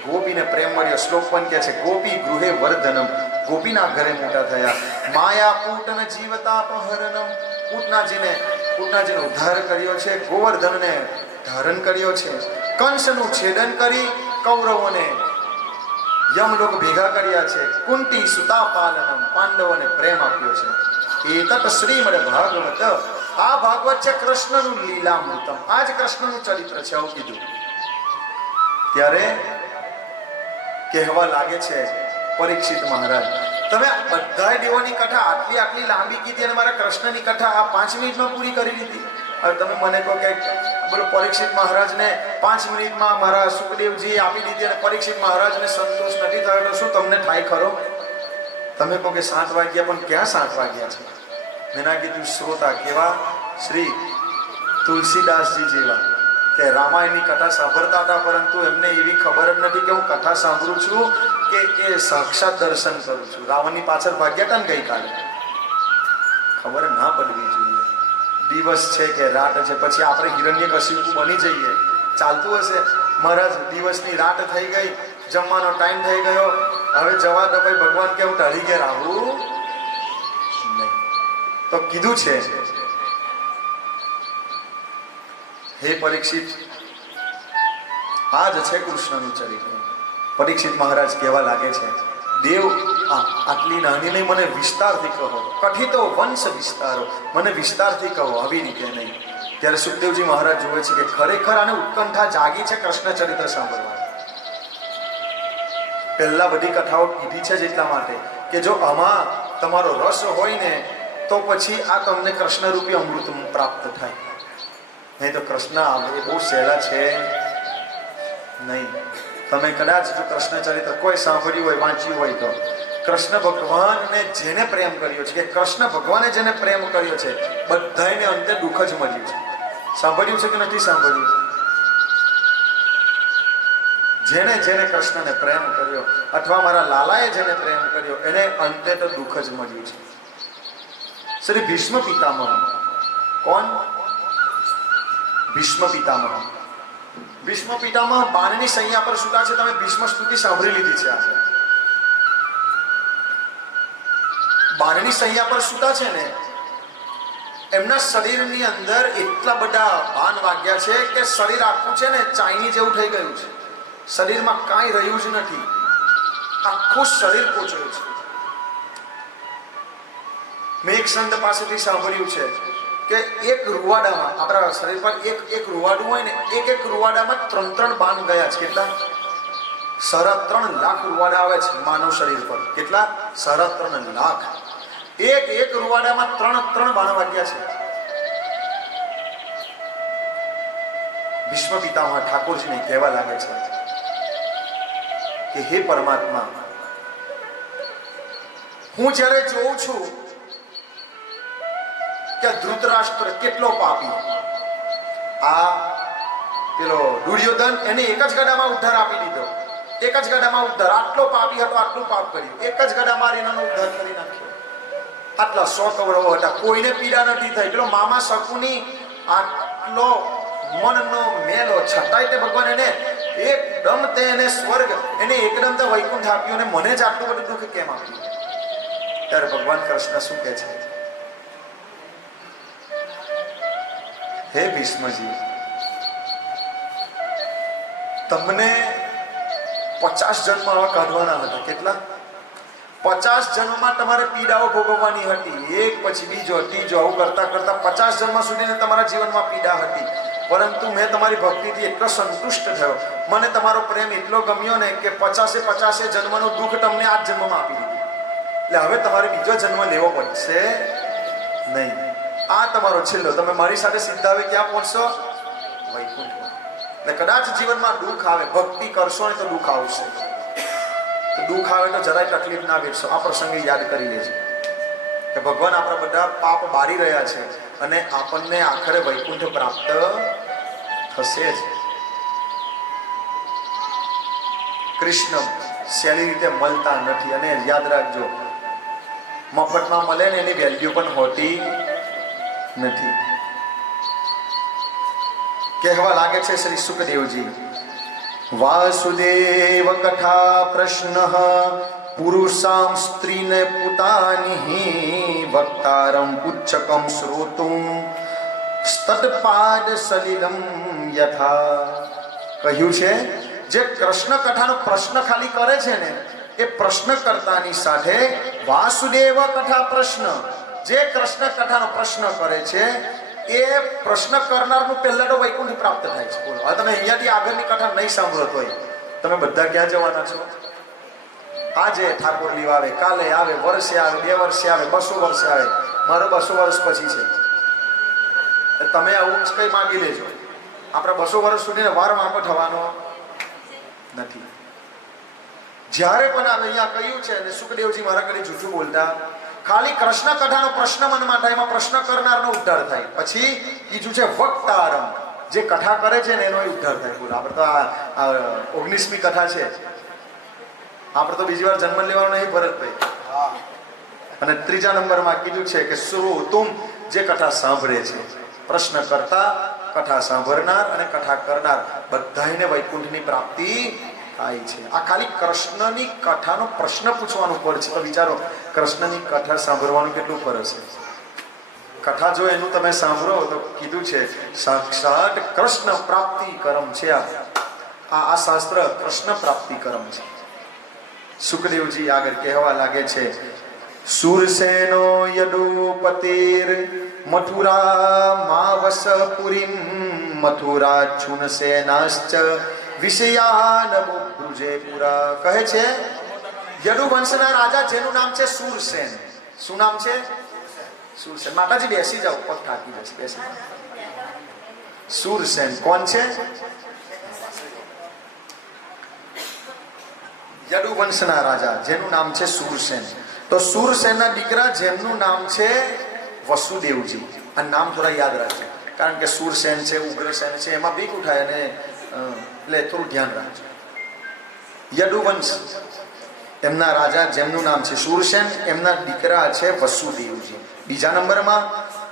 ગોપીને પ્રેમ મળ્યો. શ્લોક પણ કહે છે ગોપી ગૃહે વર્ધનમ. ગોપીના ઘરે મોટા થયા. માયા પૂટન જીવતાપહરણમ. પૂતનાજીને ઉદ્ધાર કર્યો છે. ગોવર્ધનને ધારણ કર્યો છે. કંસનું છેદન કરી કૌરવોને યમલોક ભેગા કર્યા છે. કુંતી સુતા પાલનમ. પાંડવોને પ્રેમ આપ્યો છે. એતત શ્રીમદ ભાગવત. આ ભાગવત છે કૃષ્ણનું લીલામૃતમ. આ જ કૃષ્ણનું ચરિત્ર છે આવું કીધું. ત્યારે કહેવા લાગે છે પરીક્ષિત મહારાજ, તમે બધા દેવોની કથા આટલી લાંબી કીધી અને મારા કૃષ્ણની કથા આ 5 મિનિટમાં પૂરી કરી દીધી. હવે તમે મને કહો કે બોલો પરીક્ષિત મહારાજને 5 મિનિટમાં મારા સુખદેવજી આપી દીધી અને પરીક્ષિત મહારાજને સંતોષ નથી થયો તો શું તમને થાય ખરો? તમે કહો કે 7 વાગ્યા, પણ ક્યાં 7 વાગ્યા છે? મેં કીધું શ્રોતા કેવા? શ્રી તુલસીદાસજી જેવા કે રામાયણની કથા સાંભળતા હતા, પરંતુ એમને એવી ખબર જ નથી કે હું કથા સાંભળું છું કે એ સાક્ષાત દર્શન કરું છું. રાવણની પાછળ ભાગ્યા હતા ને ગઈકાલે, ખબર ના પડવી જોઈએ. દિવસ છે કે રાત છે, પછી આપણે હિરણ્યકશિપુ બની જઈએ. ચાલતું હશે મહારાજ, દિવસની રાત થઈ ગઈ, જમવાનો ટાઈમ થઈ ગયો, હવે જવા દો ભાઈ, ભગવાન કેમ ઢળી ગયા આવું નહીં. તો કીધું છે હે પરીક્ષિત, આ જ છે કૃષ્ણનું ચરિત્ર. પરીક્ષિત મહારાજ કહેવા લાગે છે દેવ આટલી નાની નહીં, મને વિસ્તારથી કહો, કઠિતો વંશ વિસ્તારો, મને વિસ્તારથી કહો, આવી રીતે નહીં. ત્યારે સુખદેવજી મહારાજ જોવે છે કે ખરેખર આને ઉત્કંઠા જાગી છે કૃષ્ણ ચરિત્ર સાંભળવા. પહેલા બધી કથાઓ કીધી છે જ એટલા માટે કે જો આમાં તમારો રસ હોય ને તો પછી આ તમને કૃષ્ણ રૂપી અમૃત પ્રાપ્ત થાય. નહીં તો કૃષ્ણ એ બહુ સહેલા છે નહીં. તમે કદાચ જો કૃષ્ણ ચરિત્ર કોઈ સાંભળ્યું હોય, વાંચ્યું હોય તો કૃષ્ણ ભગવાનને જેને પ્રેમ કર્યો છે, કે કૃષ્ણ ભગવાને જેને પ્રેમ કર્યો છે, બધાને અંતે દુઃખ જ મળ્યું છે. સાંભળ્યું છે કે નથી સાંભળ્યું? જેને જેને કૃષ્ણને પ્રેમ કર્યો અથવા મારા લાલાએ જેને પ્રેમ કર્યો એને અંતે તો દુઃખ જ મળ્યું છે. શ્રી ભીષ્મ પિતામહ. કોણ? ભીષ્મ પિતામહ. ભીષ્મ પિતામહ બાણની સૈયા પર સુતા છે. તમે ભીષ્મ સ્તુતિ સાંભળી લીધી છે. આજે બાણની સૈયા પર સુતા છે ને, એમના શરીરની અંદર એટલા બધા બાણ વાગ્યા છે કે શરીર આખું છે ને ચાઇની જેવું થઈ ગયું છે. શરીરમાં કાંઈ રહ્યું જ નથી, આખું શરીર કોચાયું છે. મેં એક સંત પાસેથી સાંભળ્યું છે કે એક રૂવાડામાં, આપણા શરીર પર એક રૂવાડું હોય ને, એક રૂવાડામાં 3 બાણ ગયા છે. કેટલા? 3.5 લાખ રૂવાડા આવે છે માનવ શરીર પર. કેટલા? 3.5 લાખ. એક રૂવાડામાં 3 બાણ વાગ્યા છે. ભીષ્મ પિતામહ ઠાકોરજીને કહેવા લાગે છે કે હે પરમાત્મા, હું જ્યારે જોઉં છું કે ધૃતરાષ્ટ્ર કેટલો પાપી, આ પેલો દુર્યોધન, એને એક જ ગદામાં ઉદ્ધાર આપી દીધો. એક જ ગદામાં ઉદ્ધાર. આટલો પાપી હતો, આટલું પાપ કર્યું, એક જ ગદામાં એનો ઉદ્ધાર કરી નાખ્યો. આટલા 100 કૌરવો હતા, કોઈને પીડા નથી થઈ. પેલો મામા શકુની આટલો મનનો મેલો, છતાંય તે ભગવાન એને એકદમ એને સ્વર્ગ, એને એકદમ તે વૈકુંઠ આપ્યું, અને મને જ આટલું બધું દુઃખ કેમ આપ્યું? ત્યારે ભગવાન કૃષ્ણ શું કહે છે? હે ભીષ્મજી, તમને 50 જન્મ આવા કાઢવાના હતા. કેટલા? 50 જન્મમાં તમારે પીડાઓ ભોગવવાની હતી, એક પછી બીજો ત્રીજો, આવું કરતા કરતા 50 જન્મ સુધી તમારા જીવનમાં પીડા હતી. પરંતુ મેં તમારી ભક્તિથી એટલો સંતુષ્ટ થયો, મને તમારો પ્રેમ એટલો ગમ્યો ને કે 50 જન્મનું દુઃખ તમને આ જન્મમાં આપી દીધું. એટલે હવે તમારે બીજો જન્મ લેવો પડશે નહીં. આ તમારો છેલ્લો. તમે મારી સાથે સીધા હવે ક્યાં પહોંચશો? વૈકુંઠમાં. એટલે કદાચ જીવનમાં દુઃખ આવે, ભક્તિ કરશો ને તો દુઃખ આવશે. તો દુઃખ આવે તો જરાય તકલીફ ના વેઠશો. આ પ્રસંગે યાદ કરી લેજો કે ભગવાન આપણા બધા પાપ બારી રહ્યા છે અને આપણને આખરે વૈકુંઠ પ્રાપ્ત થશે જ. કૃષ્ણ સહેલી રીતે મળતા નથી. અને યાદ રાખજો, મફતમાં મળે ને એની વેલ્યુ પણ હોતી નથી. કહેવા લાગે છે શ્રી સુખદેવજી, વાસુદેવ કથા પ્રશ્ન પુરુષામ સ્ત્રીને પુતાની વક્તારમ પુચ્છકમ શ્રોતુમ સ્તત્પાદ સલિલમ યથા. કહ્યું છે જે કૃષ્ણ કથાનો પ્રશ્ન ખાલી કરે છે ને, એ પ્રશ્ન કરતાની સાથે વાસુદેવ કથા પ્રશ્ન, જે કૃષ્ણ કથાનો પ્રશ્ન કરે છે એ પ્રશ્ન કરનારનું પહેલા તો વૈકુંઠ પ્રાપ્ત થાય છે. બોલો, હવે તમે અહીંયાથી આગળની કથા નહીં સાંભળો તોય તમે બધા ક્યાં જવાના છો? આજે ઠાકોરલી આવે, કાલે આવે, વર્ષે આવે, 2 વર્ષે આવે, 200 વર્ષે આવે. મારો 200 વર્ષ પછી છે. તમે આવું કઈ માંગી લેજો. આપણે 200 વર્ષ સુધી વાર વાંકો થવાનો નથી. જ્યારે પણ આવે અહીંયા કહ્યું છે, અને સુખદેવજી મારા કદી જૂઠું બોલતા, ખાલી કૃષ્ણ કથાનો પ્રશ્ન મનમાં થાય, એમાં પ્રશ્ન કરનારનો ઉદ્ધાર થાય. પછી બીજું છે વક્તારમ, જે કથા કરે છે ને એનો ઉદ્ધાર થાય. બોલો, આપણે તો આ 19મી કથા છે, આપણે તો બીજી વાર જન્મ લેવાનો નહીં ભરતભાઈ. અને 3જા નંબરમાં કીધું છે કે શ્રોતુમ, જે કથા સાંભળે છે. પ્રશ્ન કરતા, કથા સાંભળનાર અને કથા કરનાર બધાને વૈકુંઠની પ્રાપ્તિ થાય છે. આ ખાલી કૃષ્ણની કથાનો પ્રશ્ન પૂછવાનું ફળ છે. તો વિચારો, કૃષ્ણની કથા સાંભળવાનું કેટલું ફળ છે? કથા જો એનું તમે સાંભળો તો કીધું છે સાક્ષાત કૃષ્ણ પ્રાપ્તિ કરમ છે. આ શાસ્ત્ર કૃષ્ણ પ્રાપ્તિ કરમ છે. સુખદેવજી આગળ કહેવા લાગે છે, સુરસેનો યદુપતિર મથુરા માવસપુરીમ મથુરા છુનસેનાશ્ચ વિષયાન બુભૃજે પુરા. કહે છે યદુવંશના રાજા જેનું નામ છે સુરસેન. શું નામ છે? સુરસેન. માતાજી બેસી જાઓ, પગ થાકી જશે, બેસી. સુરસેન કોણ છે? યદુવંશના રાજા જેનું નામ છે સુરસેન. તો સુરસેનના દીકરા જેમનું નામ છે વસુદેવજી. આ નામ થોડા યાદ રાખજો, કારણ કે સુરસેન છે, ઉગ્રસેન છે, એમાં બીક ઉઠાય અને એટલે થોડું ધ્યાન રાખજો. યદુવંશ એમના રાજા જેમનું નામ છે સુરસેન, એમના દીકરા છે વસુદેવજી. બીજા નંબરમાં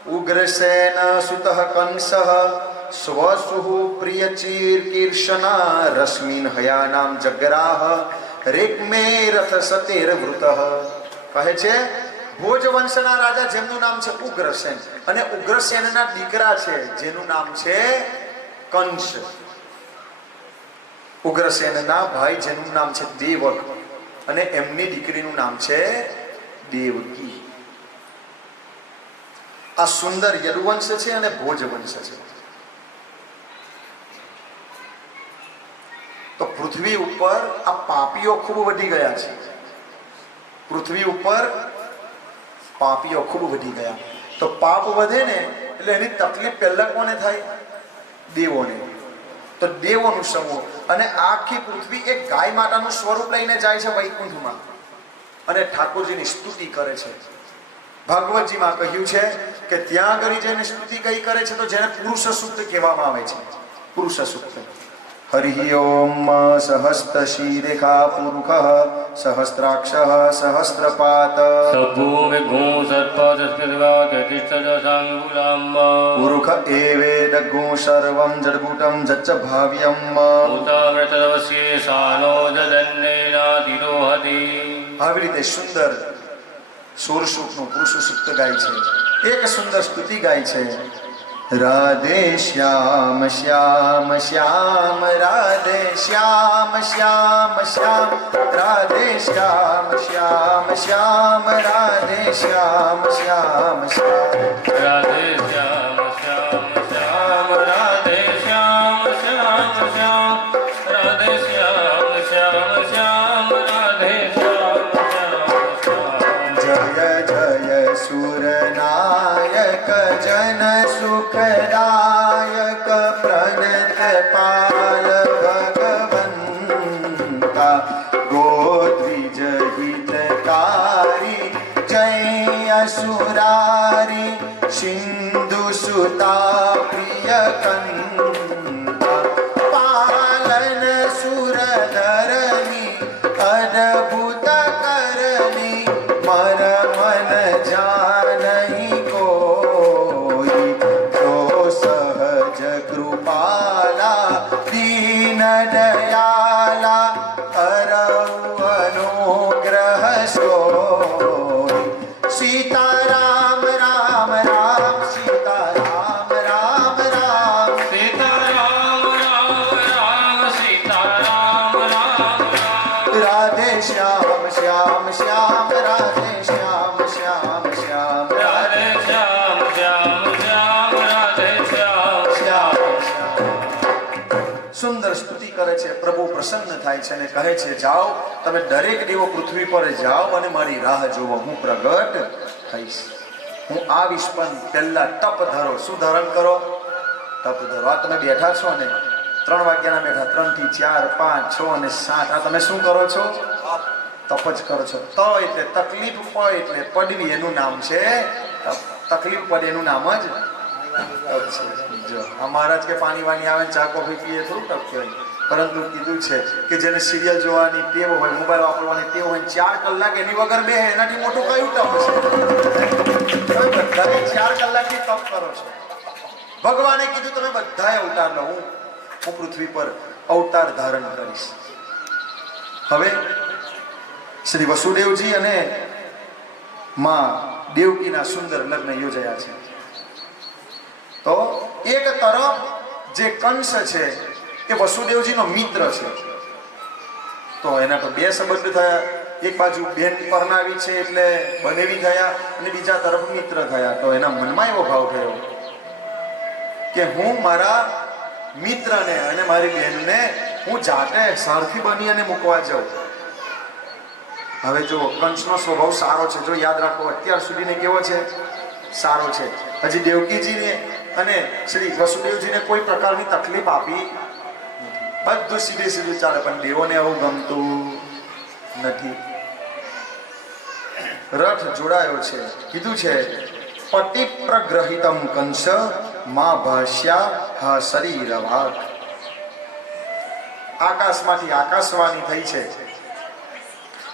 ઉગ્રસેન સુતઃ કંસઃ સ્વસુઃ પ્રિયચીર કીર્ષના રશ્મિન હયાનામ જગરાહ રેક્મે રથ સતેર વૃતઃ. કહે છે ભોજવંશના રાજા જેમનું નામ છે ઉગ્રસેન, અને ઉગ્રસેનના દીકરા છે જેનું નામ છે કંસ. ઉગ્રસેનના ભાઈ જેનું નામ છે દેવક, અને એમની દીકરીનું નામ છે દેવકી. આ સુંદર યદુવંશ છે અને ભોજવંશ છે. તો પૃથ્વી ઉપર આ પાપીઓ ખૂબ વધી ગયા છે. પૃથ્વી ઉપર પાપીઓ ખૂબ વધી ગયા. તો પાપ વધે ને એટલે એની તકલીફ પહેલા કોને થાય? દેવોને. તો દેવોનું સમૂહ અને આખી પૃથ્વી એક ગાય માતાનું સ્વરૂપ લઈને જાય છે વૈકુંઠમાં અને ઠાકોરજીની સ્તુતિ કરે છે. ભાગવતજીમાં કહ્યું છે કે ત્યાં આગળ જઈને સ્તુતિ કઈ કરે છે? તો જેને પુરુષ સૂક્ત કહેવામાં આવે છે. પુરુષ સૂક્ત. હરિ ઓમ સહસ્ત શીરેખા પુરુષ સહસ્ત્રાક્ષ સહસ્ત્રપાત સભૂમિ ગું સર્પદસ્કૃતવા કતિષ્ઠજ સાંગુલામ પુરુષ એવેદ ગું સર્વં જડભૂતં જચ્ચ ભાવ્યમ ભૂતામૃતવસ્યે સાનો જદન્નેનાતિરોહતિ. આવી રીતે સુંદર સોરસુખનું પુરુષ સૂક્ત ગાય છે. એક સુંદર સ્તુતિ ગાય છે. રાધે શ્યામ શ્યામ શ્યામ રાધે શ્યામ શ્યામ શ્યામ રાધે શ્યામ શ્યામ શ્યામ રાધે શ્યામ શ્યામ શ્યામ રાધે શ્યામ શ્યામ શ્યામ રાધે શ્યામ શ્યામ શ્યામ રાધે શ્યામ શ્યામ શ્યામ રાધે શ્યામ શ્યામ શ્યામ. જય જય સુરનાયક જન સુખદાયક પ્રણત પાલ ભગવંતા ગોદ્વિજ હિતકારી જય અસુરારી સિંધુ સુતા પ્રિય કંતા પાલન સુરધરની અદભુત કરની મર મન જાનહી કોઈ જો સહજ કૃપાલા દીન દયાલા કરૌ અનુગ્રહ સોય. સીતારામ રામ રામ સીતારામ રામ રામ સીતારામ રામ રામ સીતારામ રામ રામ રાધે શ્યામ શ્યામ શ્યામ રાધે શ્યામ શ્યામ શ્યામ રાધે શ્યામ શ્યામ શ્યામ રાધે શ્યામ શ્યામ શ્યામ. સુંદર સ્તુતિ કરે છે. પ્રભુ પ્રસન્ન થાય છે અને કહે છે જાઓ તમે દરેક દેવો પૃથ્વી પર જાઓ અને મારી રાહ જોવો, હું પ્રગટ થઈશ. હું આવીશ પણ પહેલા તપ ધરો. શું ધારણ કરો? તપ ધરો. આ તમે બેઠા છો ને 3 વાગ્યાના બેઠા, 3 થી 4 5 6 અને 7, આ તમે શું કરો છો? તપ જ કરો છો. ત એટલે તકલીફ, પ એટલે પડવી, એનું નામ છે તપ. તકલીફ પડે એનું નામ જ તપ છે. જો આ મહારાજ કે પાણી વાણી આવે, ચા કોફી પીએ, થોડું તપ કહેવાય. પરંતુ કીધું છે કે જેને સિરિયલ જોવાની ટેવ હોય, મોબાઈલ વાપરવાની ટેવ હોય, 4 કલાક એની વગર બે, એનાથી મોટું કયું તપ છે? તમે બધાએ 4 કલાકથી તપ કરો છો. ભગવાને કીધું તમે બધાએ અવતાર લો, હું પૃથ્વી પર અવતાર ધારણ કરીશ. હવે શ્રી વસુદેવજી અને માં દેવકીના સુંદર લગ્ન યોજાયા છે. તો એક તરફ જે કંસ છે એ વસુદેવજીનો મિત્ર છે, તો તો એના તો બે સંબંધ થયા. એક બાજુ બેન પરણાવી છે એટલે બનેવી થયા, અને બીજા તરફ મિત્ર થયા. તો એના મનમાં એવો ભાવ થયો કે હું મારા મિત્રને અને મારી બહેનને હું જાતે સારથી બની અને મૂકવા જાઉં. હવે જો કંસનો સ્વભાવ સારો છે, જો યાદ રાખો અત્યાર સુધીને કેવો છે, સારો છે. હજી દેવકીજીને અને શ્રી વસુદેવજીને કોઈ પ્રકારની તકલીફ આપી નથી. બધું સીધે સીધું ચાલે. પણ દેવોને આવું ગમતું નથી. રથ જોડાયો છે. કીધું છે પતિ પ્રગ્રહિતમ કંસ મા ભાષ્યા હા શરીર વાક. આકાશમાંથી આકાશવાણી થઈ છે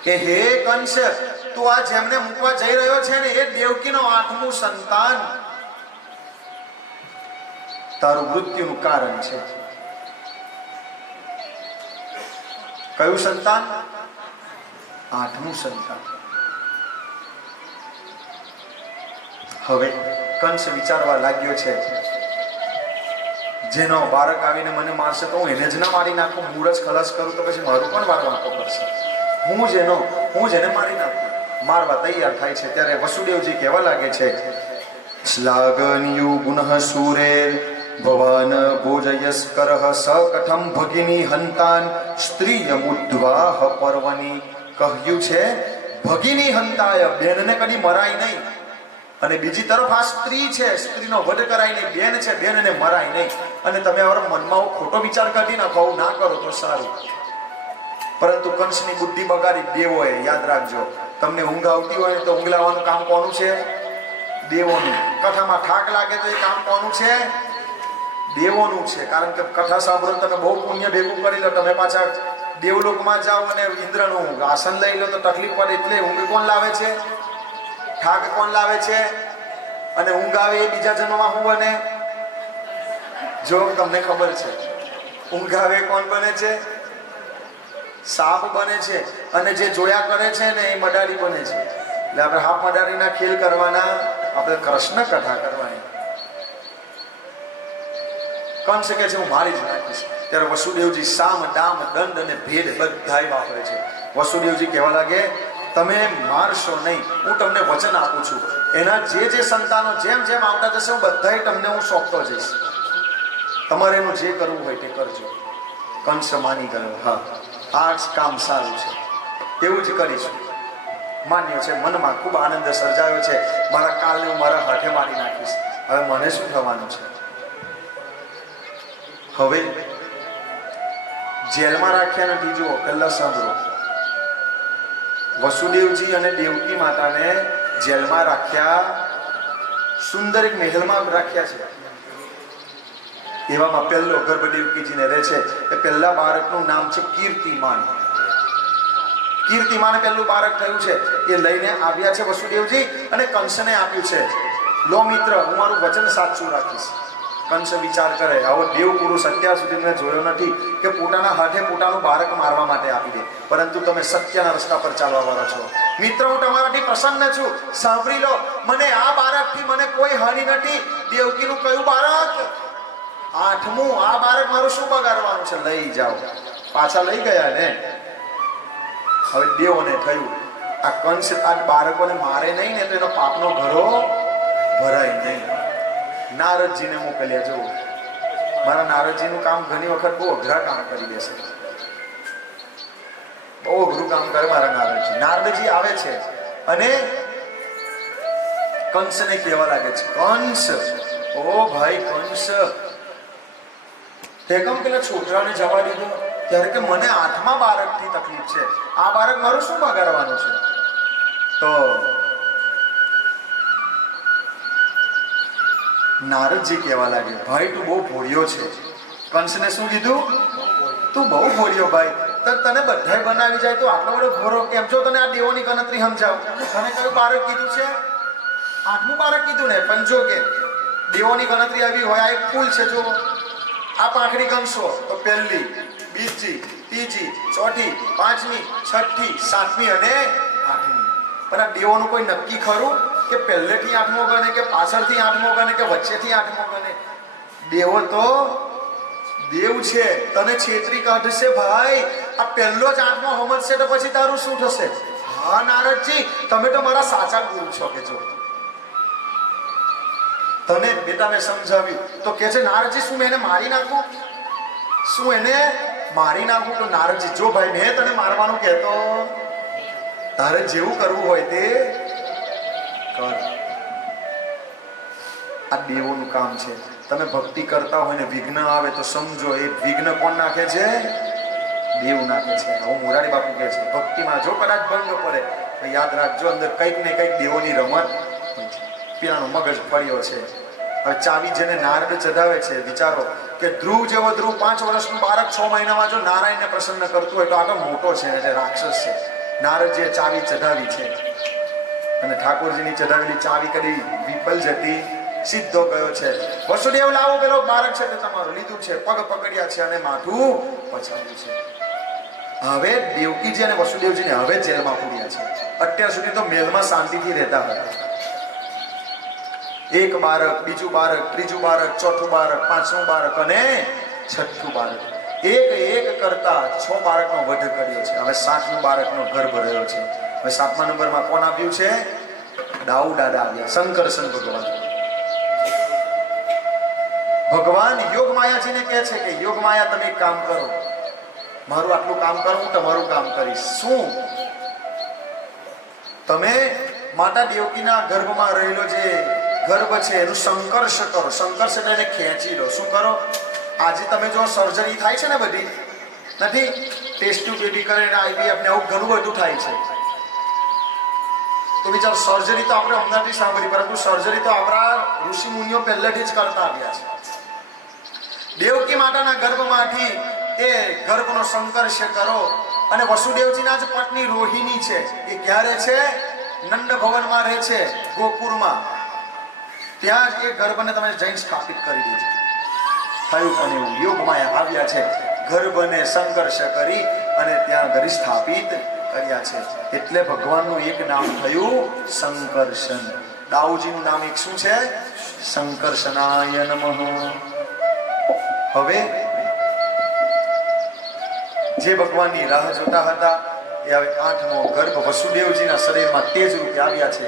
કે હે કંસ, તું આ જેમને મૂકવા જઈ રહ્યો છે ને એ દેવકીનો 8મું સંતાન તારું મૃત્યુનું કારણ છે. કયું સંતાન? 8મું સંતાન. હવે કંસ વિચારવા લાગ્યો છે જેનો બાળક આવીને મને મારશે તો હું એને જ ના મારી નાખું, મૂળ જ ખલાસ કરું તો પછી મારું પણ મારવા આપવો પડશે. હું જેને મારી નાખું. મારવા તૈયાર થાય છે ત્યારે વસુદેવજી કહેવા લાગે છે શ્લાઘન્યુ ગુણઃ સૂરેર ભવાન ભોજયસ્કરઃ સકથમ ભગિની હંતાન સ્ત્રીયમુદ્વાહ પર્વની. કહ્યું છે ભગિની હંતાય, બેનને કદી મરાય નહીં. અને બીજી તરફ આ સ્ત્રી છે, સ્ત્રીનો વધ કરાય નહીં. બેન છે, બેનને મરાય નહીં. અને તમે હવે મનમાં ખોટો વિચાર કરી નાખો, ના કરો તો સારું. પરંતુ કંસની બુદ્ધિ બગાડી દેવોએ. યાદ રાખજો, તમને ઊંઘ આવતી હોય તો ઊંઘ લાવવાનું કામ કોનું છે? દેવોનું. કથામાં થાક લાગે તો એ કામ કોનું છે? દેવોનું છે. કારણ કે કથા સાંભળો તમે બહુ પુણ્ય ભેગું કરી લો, તમે પાછા દેવલોકમાં જાઓ અને ઇન્દ્રનું આસન લઈ લો તો તકલીફ પડે. એટલે ઊંઘ કોણ લાવે છે? થાક કોણ લાવે છે? અને ઊંઘ આવે એ બીજા જન્મમાં શું બને? જો તમને ખબર છે, ઊંઘ આવે કોણ બને છે? સાપ બને છે. અને જે જોયા કરે છે ને એ મડારી બને છે. એટલે આપણે હાફ મડારીના ખેલ કરવાના, આપણે કૃષ્ણ કથા કરવાની. કંસ કે છે હું મારી જ નાખીશ. ત્યારે વસુદેવજી સામ દામ દંડ અને ભેદ બધાય વાપરે છે. વસુદેવજી કહેવા લાગે તમે મારશો નહીં, હું તમને વચન આપું છું. એના જે સંતાનો જેમ જેમ આવતા જશે હું બધાય તમને હું સોંપતો જઈશ. તમારે એનું જે કરવું હોય તે કરજો. કંસ માની ગયો. હા, આ કામ સારું છે, એવું જ કરીશું. માન્યો છે. મનમાં ખૂબ આનંદ સર્જાયો છે. મારા કાલને હું મારા હાથે મારી નાખીશ. હવે મને શું થવાનું છે? હવે જેલમાં રાખ્યા નથી. જુઓ, પહેલા સાંભળો. વસુદેવજી અને દેવકી માતાને જેલમાં રાખ્યા, સુંદર એક મહેલમાં રાખ્યા છે. એવામાં પહેલો ગર્ભ દેવકીજીને રહે છે. એ પહેલા બાળકનું નામ છે કીર્તિમાન. કીર્તિમાન પહેલું બાળક થયું છે. એ લઈને આવ્યા છે વસુદેવજી અને કંસને આપ્યું છે. લો મિત્ર, હું મારું વચન સાચું રાખીશ. કંસ વિચાર કરે, આવો દેવ પુરુષ અત્યાર સુધી મેં જોયો નથી કે પોતાના હાથે પોતાનું બાળક મારવા માટે આપી દે. પરંતુ તમે સત્યના રસ્તા પર ચાલવા વાળા છો. મિત્ર, હું તમારાથી પ્રસન્ન છું. સાંભળી લો, મને આ બાળકથી મને કોઈ હાનિ નથી. દેવકીનું કયું બાળક? 8મું. આ બાળક મારું શું બગાડવાનું છે? લઈ જાઓ. પાછા લઈ ગયા ને. હવે દેવોને થયું આ કંસ આ બાળકોને મારે નહીં ને તો એનો પાપનો ઘરો ભરાય નહીં. નારદજીને મોકલ્યા. જુઓ, મારા નારદજીનું કામ ઘણી વખત બહુ અઘરા કામ કરી દેશે. બહુ અઘરું કામ કરે મારા નારદજી. નારદજી આવે છે અને કંસને કહેવા લાગે છે, કંસ, ઓ ભાઈ કંસ, તે કેમ પેલા છોકરાને જવા દીધો? ત્યારે કે મને 8મા બાળકથી તકલીફ છે. આ બાળક મારું શું બગાડવાનું છે? તો નારદજી કહેવા લાગે, ભાઈ તું બહુ ભોળિયો છે. કંસને શું કીધું? તું બહુ ભોળિયો ભાઈ. તને બધાય બનાવી જાય તો આટલો બધો ભોળો કેમ છો? તને આ દેવોની ગણતરી સમજાવ. તને કયું બાળક કીધું છે? 8મું બાળક કીધું ને. પણ જો કે દેવોની ગણતરી આવી હોય, આ એક ફૂલ છે. જો આ પાંખડી ગણશો તો પહેલી, બીજી, ત્રીજી, ચોથી, 5મી, 6ઠી, 7મી અને 8મી. પણ આ દેવોનું કોઈ નક્કી ખરું કે પહેલેથી 8મો ગણે કે પાછળથી 8મો ગણે કે વચ્ચેથી 8મો ગણે? દેવો તો દેવ છે તને છેતરી કાઢશે ભાઈ. આ પહેલો જ આત્મા સમજશે તો પછી તારું શું થશે? હા નારદજી, તમે તો મારા સાચા ગુરુ છો કે છો. તને બેટા મેં સમજાવ્યું તો કે છે નારદજી શું મેં એને મારી નાખું? શું એને મારી નાખું? તો નારદજી જો ભાઈ મેં તને મારવાનું કહેતો, તારે જેવું કરવું હોય તે કર. આ દેવોનું કામ છે. તમે ભક્તિ કરતા હોય ને વિઘ્ન આવે તો સમજો એ વિઘ્ન કોણ નાખે છે? દેવ નાખે છે. હું મોરારી બાપુ કહે છે ભક્તિમાં જો કદાચ ભંગ પડે તો યાદ રાખજો અંદર કંઈક ને કંઈક દેવોની રમત પેલાનો મગજ ફળ્યો છે. હવે ચાવી જેને નારદ ચઢાવે છે, વિચારો કે ધ્રુવ જેવો ધ્રુવ 5 વર્ષનું બાળક 6 મહિનામાં જો નારાયણને પ્રસન્ન કરતું હોય તો આગળ મોટો છે એટલે રાક્ષસ છે. નારદજીએ ચાવી ચઢાવી છે અને ઠાકોરજીની ચઢાવેલી ચાવી કદી વિફલ જતી સીધો ગયો છે. વસુદેવ લાવો પેલો બાળક છે તે તમારું લીધું છે, પગ પકડ્યા છે અને માથું પછાડ્યું છે. હવે દેવકીજી અને વસુદેવજીને હવે જેલમાં પૂર્યા છે. અત્યાર સુધી તો મેલમાં શાંતિથી રહેતા હતા. એક બાળક, બીજું બાળક, ત્રીજું બાળક, ચોથું બાળક, પાંચમું બાળક અને છઠ્ઠું બાળક, એક કરતા 6 બાળકનો વધ કર્યો છે. હવે 7મું બાળકનો ગર્ભ રહ્યો છે. હવે 7મા નંબરમાં કોણ આવ્યું છે? દાઉ દાદા આવ્યા, શંકરશન ભગવાન. ભગવાન યોગ માયાજીને કહે છે કે યોગ માયા તમે એક કામ કરો, મારું આટલું કામ કરો, હું તમારું કામ કરીશ. શું? તમે માતા દેવકીના ગર્ભમાં રહેલો જે ગર્ભ છે એનું સંકર્ષ કરો. સંકર્ષ એટલે એને ખેંચી લો. શું કરો? આજે તમે જો સર્જરી થાય છે ને બધી નથી, ટેસ્ટ ટ્યુબ બેબી કરે ને IVF ને આવું ઘણું બધું થાય છે. તો વિચાર સર્જરી તો આપણે હમણાંથી સાંભળી, પરંતુ સર્જરી તો આપણા ઋષિ મુનિઓ પહેલેથી જ કરતા આવ્યા છે. દેવકી માતાના ગર્ભમાંથી એ ગર્ભનો સંકર્ષ કરો. અને વસુદેવજીના જ પત્ની રોહિણી છે, એ ક્યારે છે? નંદ ભવનમાં રહે છે ગોકુળમાં. ત્યાં જ એ ગર્ભને તમે જૈન સ્થાપિત કરી દીધું. થયું પણ એવું, યોગમાયા આવ્યા છે, ગર્ભને સંકર્ષ કરી અને ત્યાં ઘરે સ્થાપિત કર્યા છે. એટલે ભગવાનનું એક નામ થયું સંકર્ષણ. દાઉજીનું નામ એક શું છે? સંકર્ષણાય નમઃ. હવે જે ભગવાનની રાહ જોતા હતા એ હવે 8મો ગર્ભ વસુદેવજીના શરીરમાં તેજ રૂપે આવ્યા છે.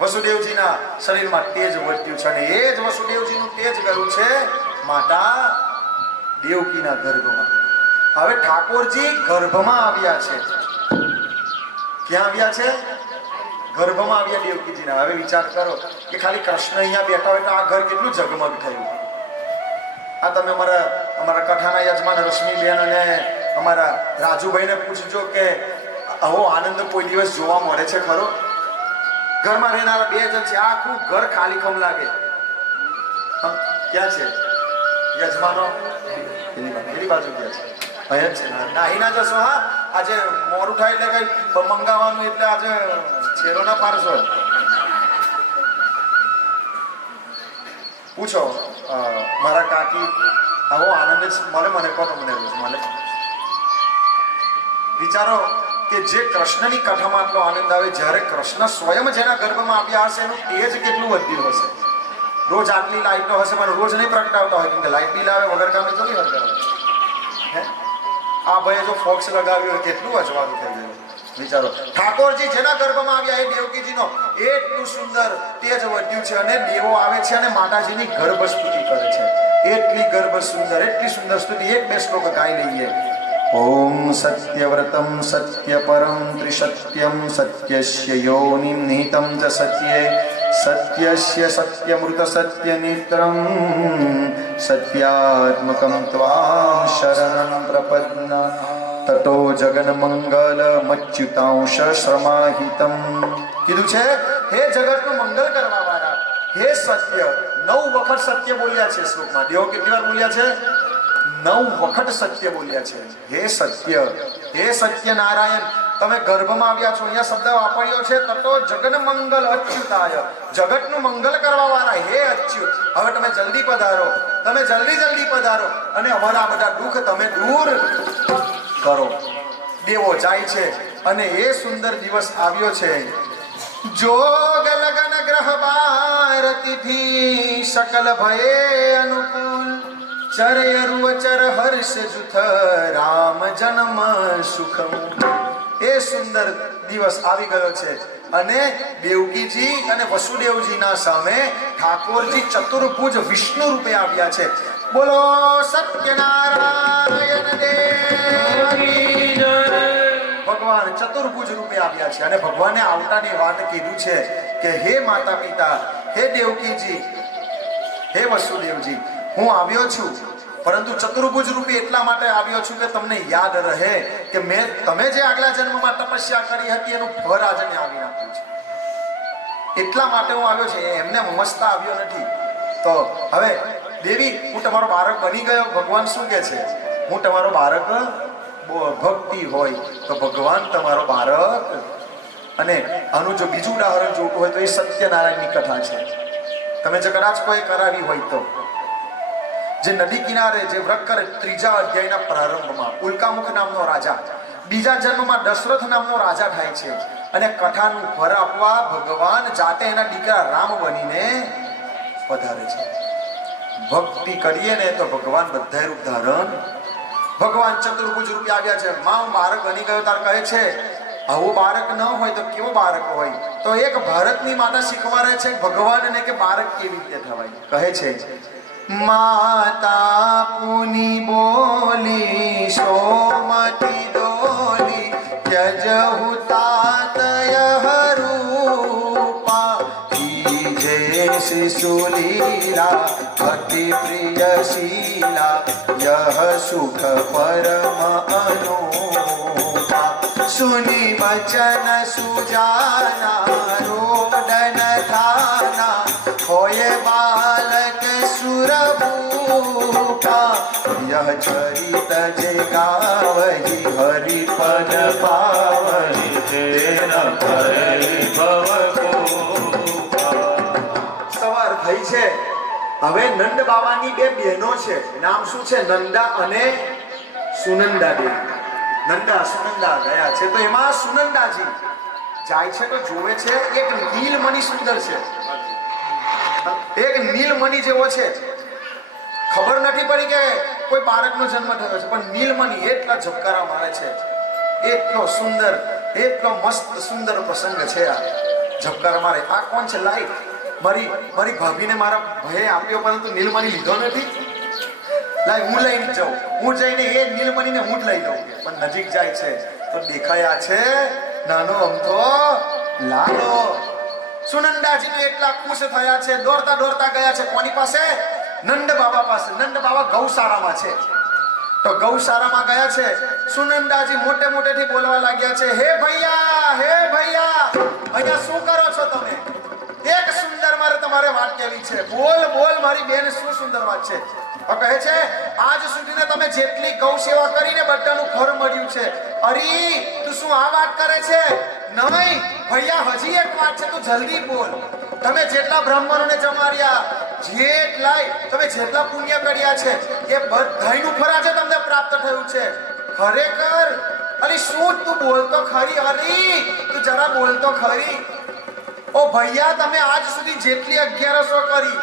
વસુદેવજીના શરીરમાં તેજ વધ્યું છે અને એ જ વસુદેવજીનું તેજ ગયું છે માતા દેવકીના ગર્ભમાં. હવે ઠાકોરજી ગર્ભમાં આવ્યા છે. ક્યાં આવ્યા છે? ગર્ભમાં આવ્યા દેવકીજીના. હવે વિચાર કરો કે ખાલી કૃષ્ણ અહીંયા બેઠા હોય તો આ ઘર કેટલું ઝગમગ થયું. આ તમે અમારા કથાના યજમાન રશ્મિબેન અને અમારા રાજુભાઈને પૂછજો કે આવો આનંદ કોઈ દિવસ જોવા મળે છે ખરો? ઘરમાં રહેનારા 2 જણ છે, આખું ઘર ખાલીખમ લાગે. ક્યાં છે યજમાનો? પેલી બાજુ ગયા છે. અહીંયા છે નાહી ના જશો. હા, આજે મોડું થાય એટલે કઈ મંગાવવાનું, એટલે આજે છેરો ના પાડશો. પૂછો મારા કાકી આવો આનંદ મળે મને કહો તો મને મળે. વિચારો કે જે કૃષ્ણની કથામાં આટલો આનંદ આવે, જ્યારે કૃષ્ણ સ્વયં જેના ગર્ભમાં આવ્યા હશે એનું તેજ કેટલું વધ્યું હશે. રોજ આટલી લાઈટો હશે પણ રોજ નહીં પ્રગટાવતા હોય, કેમ કે લાઈટ બિલ આવે વગર કામે થોડી હરગાવે. હે, આ ભાઈએ જો ફોક્સ લગાવ્યું હોય કેટલું અજવાળું થઈ ગયું. વિચારો ઠાકોરજી જેના ગર્ભમાં આવ્યા એ દેવકીજીનો એટલું સુંદર તેજ વધ્યું છે અને દેવો આવે છે અને માતાજીની ગર્ભ સ્તુતિ કરે છે. એટલી ગર્ભ સુંદર, એટલી સુંદર સ્તુતિ. 1-2 શ્લોક ગાઈ લઈએ. ઓમ સત્યવ્રતમ સત્યપરમ ત્રિસત્યમ સત્યસ્ય યોનિમ નિહિતમ ચ સત્યે સત્યસ્ય સત્યમૃત સત્યનેત્રમ સત્યાત્મકમ ત્વામ શરણં પ્રપન્ના તતો જગન્મંગલમચ્યુતાંશ શ્રમાહિતમ. કીધું છે હે જગતનું મંગળ કરવા વાળા, હે સત્ય. 9 વખત સત્ય બોલ્યા છે શ્લોકમાં. દેવો કેટલી વાર બોલ્યા છે? 9 વખત સત્ય બોલ્યા છે. હે સત્ય, હે સત્ય નારાયણ, તમે ગર્ભમાં આવ્યા છો. અહીંયા શબ્દ વાપર્યો છે તતો જગન્મંગલ અચ્યુતાય, જગતનું મંગલ કરવા વાળા હે અચ્યુત. હવે તમે જલ્દી પધારો, તમે જલ્દી પધારો અને અમારા બધા દુઃખ તમે દૂર કરો. દેવો જાય છે અને એ સુંદર દિવસ આવ્યો છે. જોગ લગન ગ્રહ બાર તિથિ સકલ ભયે અનુકૂળ ચરયરુવચર હર્ષ જુથ રામ જન્મ સુખમ. એ સુંદર દિવસ આવી ગયો છે અને દેવકીજી અને વસુદેવજીના સામે ઠાકોરજી ચતુર્ભુજ વિષ્ણુ રૂપે આવ્યા છે. બોલો સત્યનારાયણ દેવ કી જય. ભગવાન ચતુર્ભુજ રૂપે આવ્યા છે અને ભગવાને આવતાની વાત કીધું છે કે હે માતા પિતા, હે દેવકીજી, હે વસુદેવજી, હું આવ્યો છું, પરંતુ ચતુર્ભુજ રૂપે એટલા માટે આવ્યો છું કે તમને યાદ રહે કે તમે જે આગલા જન્મમાં તપસ્યા કરી હતી એનું ફળ આજે મેં આવી નાખ્યું છે. એટલા માટે હું આવ્યો છું, એમને મમસ્તા આવ્યો નથી. તો હવે દેવી, હું તમારો બાળક બની ગયો. ભગવાન શું કહે છે? હું તમારો બાળક. ભક્તિ હોય તો ભગવાન તમારો બાળક. અને આનું જો બીજું ઉદાહરણ જોવું હોય તો એ સત્યનારાયણની કથા છે. તમે જો કદાચ કોઈ કરાવી હોય તો, જે નદી કિનારે જે વ્રત કરે, 3જા અધ્યાયના પ્રારંભમાં ઉલ્કામુખ નામનો રાજા બીજા જન્મમાં દશરથ નામનો રાજા થાય છે અને કથાનું ફળ આપવા ભગવાન જાતે એના દીકરા રામ બનીને પધારે છે. ભક્તિ કરીએ ને તો ભગવાન બધા રૂપ ધારણ. ભગવાન ચતુર્ભુજ રૂપે આવ્યા છે. માં હું બાળક બની ગયો તાર કહે છે, આવું બાળક ન હોય તો કેવો બાળક હોય? તો એક ભારતની માતા શીખવાડે છે ભગવાનને કે બાળક કેવી રીતે થવાય. કહે છે, માતા પુની બોલી સોમતી ડોલી ત્યજહુ તાતય રૂપા જે શિશુલીલા અતિ પ્રિય શીલા યહ સુખ પરમ અનુપા સુની વચન સુજાના રોદન થાના હોય બાલક સુરભૂપા યહ ચરિત જે ગાવહી હરિ પદ પાવહી તેન ભય ભવ કોપા. સવાર થઈ છે. હવે નંદ બાવાની 2 બહેનો છે. નામ શું છે? નંદા અને સુનંદા દેવી. નંદા સુનંદા ગયા છે. તો એમાં સુનંદાજી જાય છે તો જોવે છે એક નીલમણિ સુંદર છે, એક નીલમણિ જેવો છે. ખબર નથી પડી કે કોઈ બાળકનો જન્મ થયો છે, પણ નીલમણિ એટલા ઝબકારા મારે છે, એટલો સુંદર, એટલો મસ્ત સુંદર પ્રસંગ છે. આ ઝબકારા મારે. આ કોણ છે? લાઈટ મારી ભાભીને મારા ભાઈએ આપ્યો, પરંતુ નીલમણિ લીધો નથી. લાઈ હું લઈને જાઉં, હું જઈને એ નીલમણિને હું જ લઈ લઉં. પણ નજીક જાય છે તો દેખાયા છે નાનો અમથો લાલો. સુનંદાજીને એટલા ખુશ થયા છે, દોડતા દોડતા ગયા છે. કોની પાસે? નંદ બાબા પાસે. નંદ બાબા ગૌશાળામાં છે. તો ગૌશાળામાં ગયા છે. સુનંદાજી મોટે મોટેથી બોલવા લાગ્યા છે, હે ભૈયા, હે ભૈયા, અહીંયા શું કરો છો તમે? એક સુંદર મારે તમારે વાત કહેવી છે. બોલ બોલ મારી બેન, શું સુંદર વાત છે? કહે છે, આજ સુધીને તમે જેટલી ગૌ સેવા કરીને બધાનું ફળ મળ્યું છે. અરે તું શું આ વાત કરે છે? નહીં ભૈયા, હજી એક વાત છે, તું જલ્દી બોલ. તમે જેટલા બ્રાહ્મણોને જમાડ્યા, તમે જેટલા પુણ્ય કર્યા છે, એ બધાયનું ફળ આજે તમને પ્રાપ્ત થયું છે. ખરેખર? અરે શું તું બોલતો ખરી? અરે તું જરા બોલતો ખરી. ઓ ભૈયા, તમે આજ સુધી જેટલી 1100 કરી,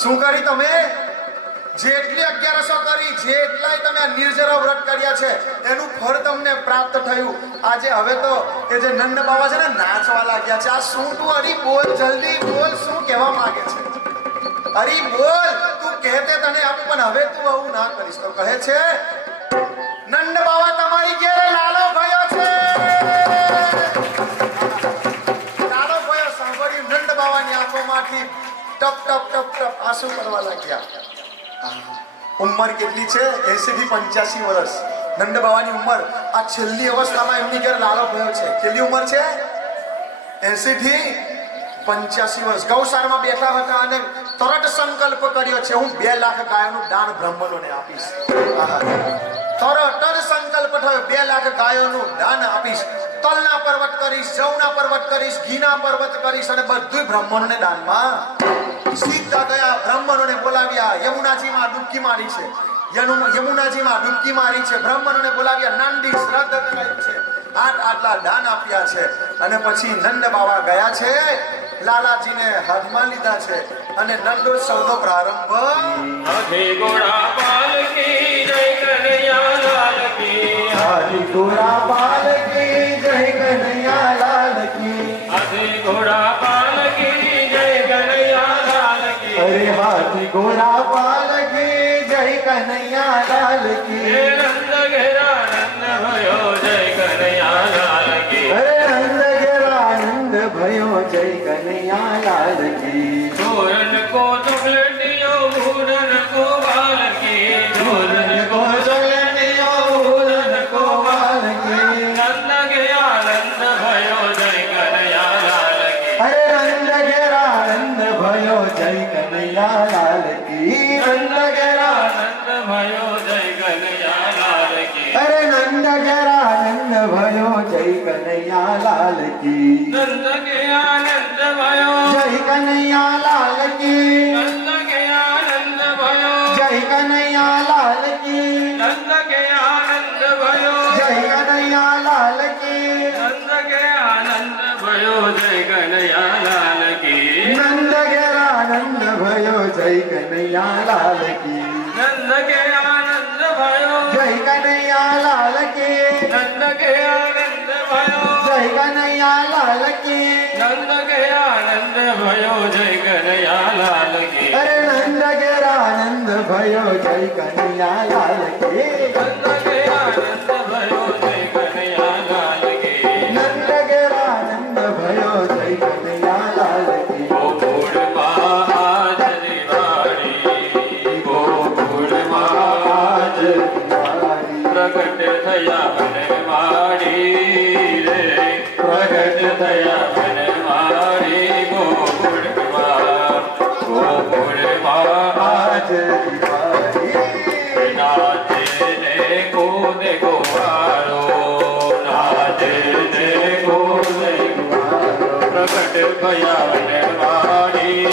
શું કરી તમે? જેટલી 1100 કરી, જેટલાય તમે આ નિર્જરા વ્રત કર્યા છે, એનું ફળ તમને પ્રાપ્ત થયું. આજે હવે તો એ જે નંદ બાબા છે ને, નાચવા લાગ્યા છે. આ શું તું? અરે બોલ, જલ્દી બોલ, શું કહેવા માંગે છે? અરે બોલ, તું કહેતે તને આપું, પણ હવે તું આવું ના કરીશ. તો કહે છે, નંદ બાબા તમારી ઘેરે લાલો ભયો છે. લાલો ભયો સાંભળ્યું, નંદ બાબાની આંખોમાંથી ટપ ટપ ટપ ટપ આંસુ પડવા લાગ્યા. ઉંમર કેટલી છે? 80 થી 85 વર્ષ નંદ બાવાની ઉંમર. આ છેલ્લી અવસ્થામાં એમની ઘેર લાલો ભયો છે. કેટલી ઉંમર છે? 80 થી 85 વર્ષ. ગૌશાળામાં બેઠા હતા અને તરત સંકલ્પ કર્યો છે, હું 2 લાખ ગાયોનું દાન બ્રાહ્મણોને આપીશ. તરત જ સંકલ્પ થયો, 2 લાખ ગાયોનું દાન આપીશ. તલના પર્વત કરીશ, જવના પર્વત કરીશ, ઘીના પર્વત કરીશ અને બધું બ્રાહ્મણોને દાનમાં. સીધા ગયા, બ્રાહ્મણોને બોલાવ્યા. યમુનાજીમાં ડૂબકી મારી છે, યમુનાજીમાં ડૂબકી મારી છે. બ્રાહ્મણોને બોલાવ્યા, નાંદી શ્રાદ્ધ કરાયું છે, આટલા દાન આપ્યા છે. અને પછી નંદ બાબા ગયા છે લાલાજીને હાથમાં લીધા છે અને નંદોત્સવનો પ્રારંભ હાથી ઘોડા પાલકી જય કનૈયા લાલ કી હાથી ઘોડા પાલકી જય કનૈયા લાલ કી હાથી ઘોડા પાલકી જય કનૈયા લાલ કી અરે હાથી ઘોડા પાલકી જય કનૈયા લાલ કી હે નંદ ઘેરા નંદ ભયો જય કનૈયા લાલ કી અરે નંદ ઘેરા આનંદ ભયો જય કનૈયા લાલ કી ચોરન કો ચોકલેટીઓ ભૂરન કો બાલકી ચોરન કો ચોકલેટીઓ ભૂરન કો બાલકી નંદ ઘેરા નંદ ભયો જય કનૈયા લાલ કી અરે નંદ ઘેરા આનંદ ભયો જય કનૈયા લાલ કી નંદ ઘેરા નંદ ભયો જય કનૈયા લાલ કી અરે નંદ ઘેરા આનંદ ભયો જય કનૈયા લાલ કી નંદ કે આનંદ ભયો જય કનૈયા લાલ કી નંદ કે આનંદ ભયો જય કનૈયા લાલ કી નંદ કે આનંદ ભયો જય કનૈયા લાલ કી નંદ કે આનંદ ભયો જય કનૈયા લાલ કી નંદ ઘેરા આનંદ ભયો જય કનૈયા લાલ કી નંદ કે આનંદ ભયો જય કનૈયા લાલ કી નંદ કે આનંદ ભયો જય કનૈયા લાલ કી નંદ કે આનંદ ભયો જય કનૈયા લાલ કી અરે નંદ ઘેરા આનંદ ભયો જય કનૈયા લાલ કી નંદ કે આનંદ ભયો જય કનૈયા લાલ કી નંદ ઘેરા આનંદ ભયો જય કનૈયા લાલ કી ગોકુળમાં હાજરી વાળી ગોકુળમાં આજ દિવાળી પ્રગટ થયા મને માડી રે પ્રગટ થયા મને માડી ગોકુળમાં આજ દિવાળી નાચે ને કૂદે ગોવાળો નાચે ને કૂદે પ્રગટ ભયા મને માડી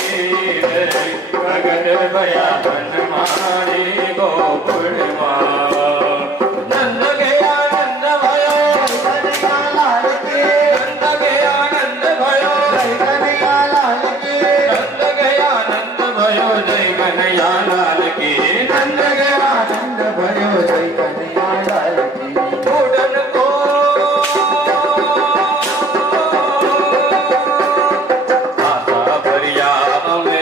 રે પ્રગટ ભયા મને માડી ગોકુળમાં નંદ કે આનંદ ભયો કનૈયા લાલ કી નંદ કે આનંદ ભયો જય કનૈયા લાલ કી નંદ કે આનંદ ભયો જય કનૈયા લાલ કી નંદ ઘેરા આનંદ ભયો જય કનૈયા લાલ કી ઉડન કો આશા ભર્યા અમે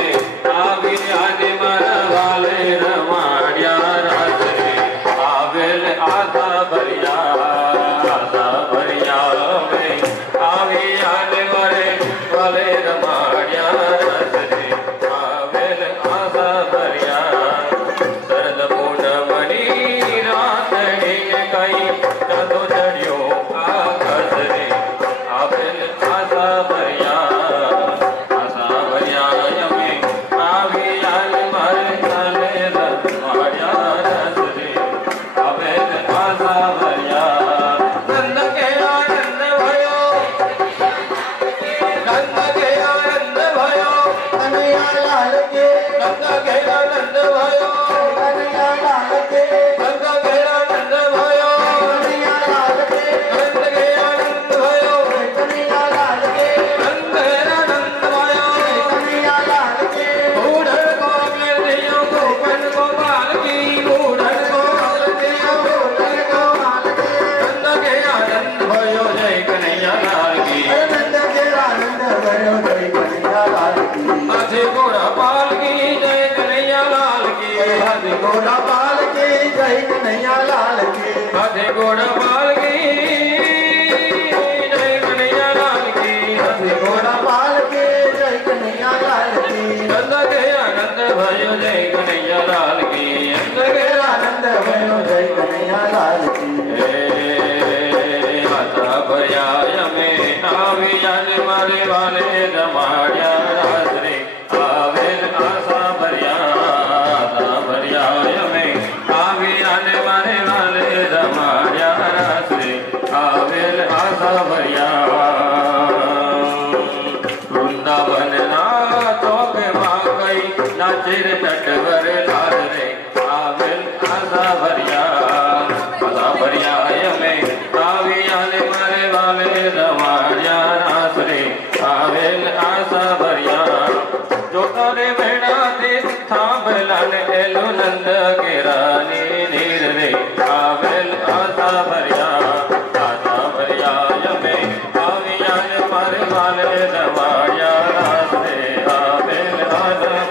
આવી આને મારા વાલે રમાડ્યા રાત્રે આવેલ આશા ભર્યા અમે આવી આને મારે વાલે રમાડ્યા રાત્રે આવેલ આશા ભર્યા શરદ પૂનમની રાતડી કઈ નતો ચડ્યો આકાશ રે આવેલ આશા ભર્યા અમે આવી આલ મારે ચાલે રમાડ્યા રસ રે આવેલ આશા ભર્યા નંદ કે આનંદ ભયો નંદ કે આનંદ ભયો કનૈયા લાલ કી નંદ કે આનંદ ભયો કનૈયા લાલ કી નંદ કે આનંદ ભયો કનૈયા લાલ કી નંદ કે આનંદ ભયો કનૈયા લાલ કી નંદ કે આનંદ ભયો કનૈયા લાલ કી બુઢણ કો મેલડીઓ ગોપન ગોપાલ કી બુઢણ કો મેલડીઓ ગોપન ગોપાલ કી નંદ કે આનંદ ભયો જય કનૈયા લાલ કી નંદ ઘેરા આનંદ ભયો જય કનૈયા લાલ કી હાથી ઘોડા પાલ કી જય કનૈયા લાલ કી હાથી ઘોડા પાલ કી જય કનૈયા લાલ કી હાથી ઘોડા પાલ કી જય કનૈયા લાલ કી હાથી ઘોડા પાલ કી જય કનૈયા લાલ કી નંદ કે આનંદ ભયો જય કનૈયા લાલ કી નંદ કે આનંદ ભયો જય કનૈયા લાલ કી આશા ભર્યા અમે આવી આને મારે વાલે રમાડ્યા રાત્રે આવેલ આશા ભર્યા અમે આવી આને મારે વાલે રમાડ્યા રાત્રે આવેલ આશા ભર્યા વૃંદાવનના ચોકમાં કઈ નાચેર તટવર લાલ રે આવેલ આશા ભર્યા નંદ કેરાની નીર રે આવેલ આશા ભર્યા અમે આવ્યા ને મારે વાલે દવાડ્યા રાસ રે આવેલ આશા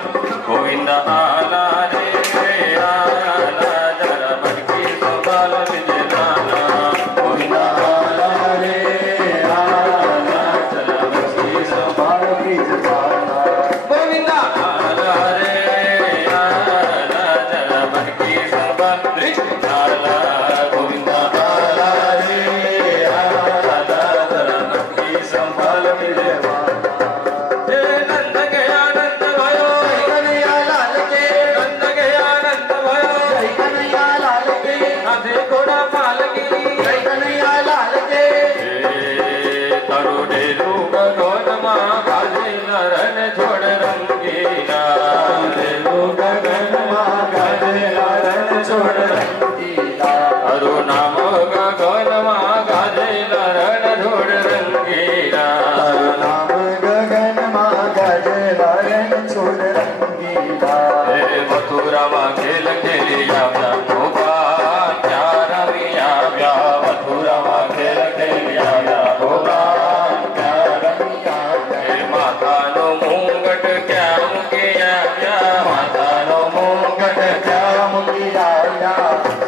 ગોવિંદ આલા રે આલા જરા મટકી સંભાળ વિજયના ગોવિંદ આલા રે આલા જરા મટકી સંભાળ વિજયના ગોવિંદ આલા રે આલા જરા મટકી સંભાળ વિજયના ગોવિંદ આલા રે આલા જરા મટકી સંભાળ વિજયના નંદ ગયા નંદ भयो કનૈયા લાલ કે નંદ ગયા નંદ भयो જય કનૈયા લાલ કે હાથે ઘોડા પાલકી જય કનૈયા લાલ કે કરુડે રૂપ ગોનમાં ગાજે નરન છોડ રંગીલા ગગનમાં ગાજેલા રણ છોડ રંગીલા અરુ નામ ગગનમાં ગાજે નરન છોડ રંગીલા નામ ગગનમાં ગાજેલા રણ છોડ રંગીલા હે મથુરામાં ખેલ ખેલી આવ્યા ગોપા ક્યાં રમી આવ્યા મથુરામાં ખેલ ખેલી આવ્યા ગોપા હે માતાનો મુંગટ ક્યાં મૂકી આવ્યા માતાનો મુંગટ ક્યાં મૂકી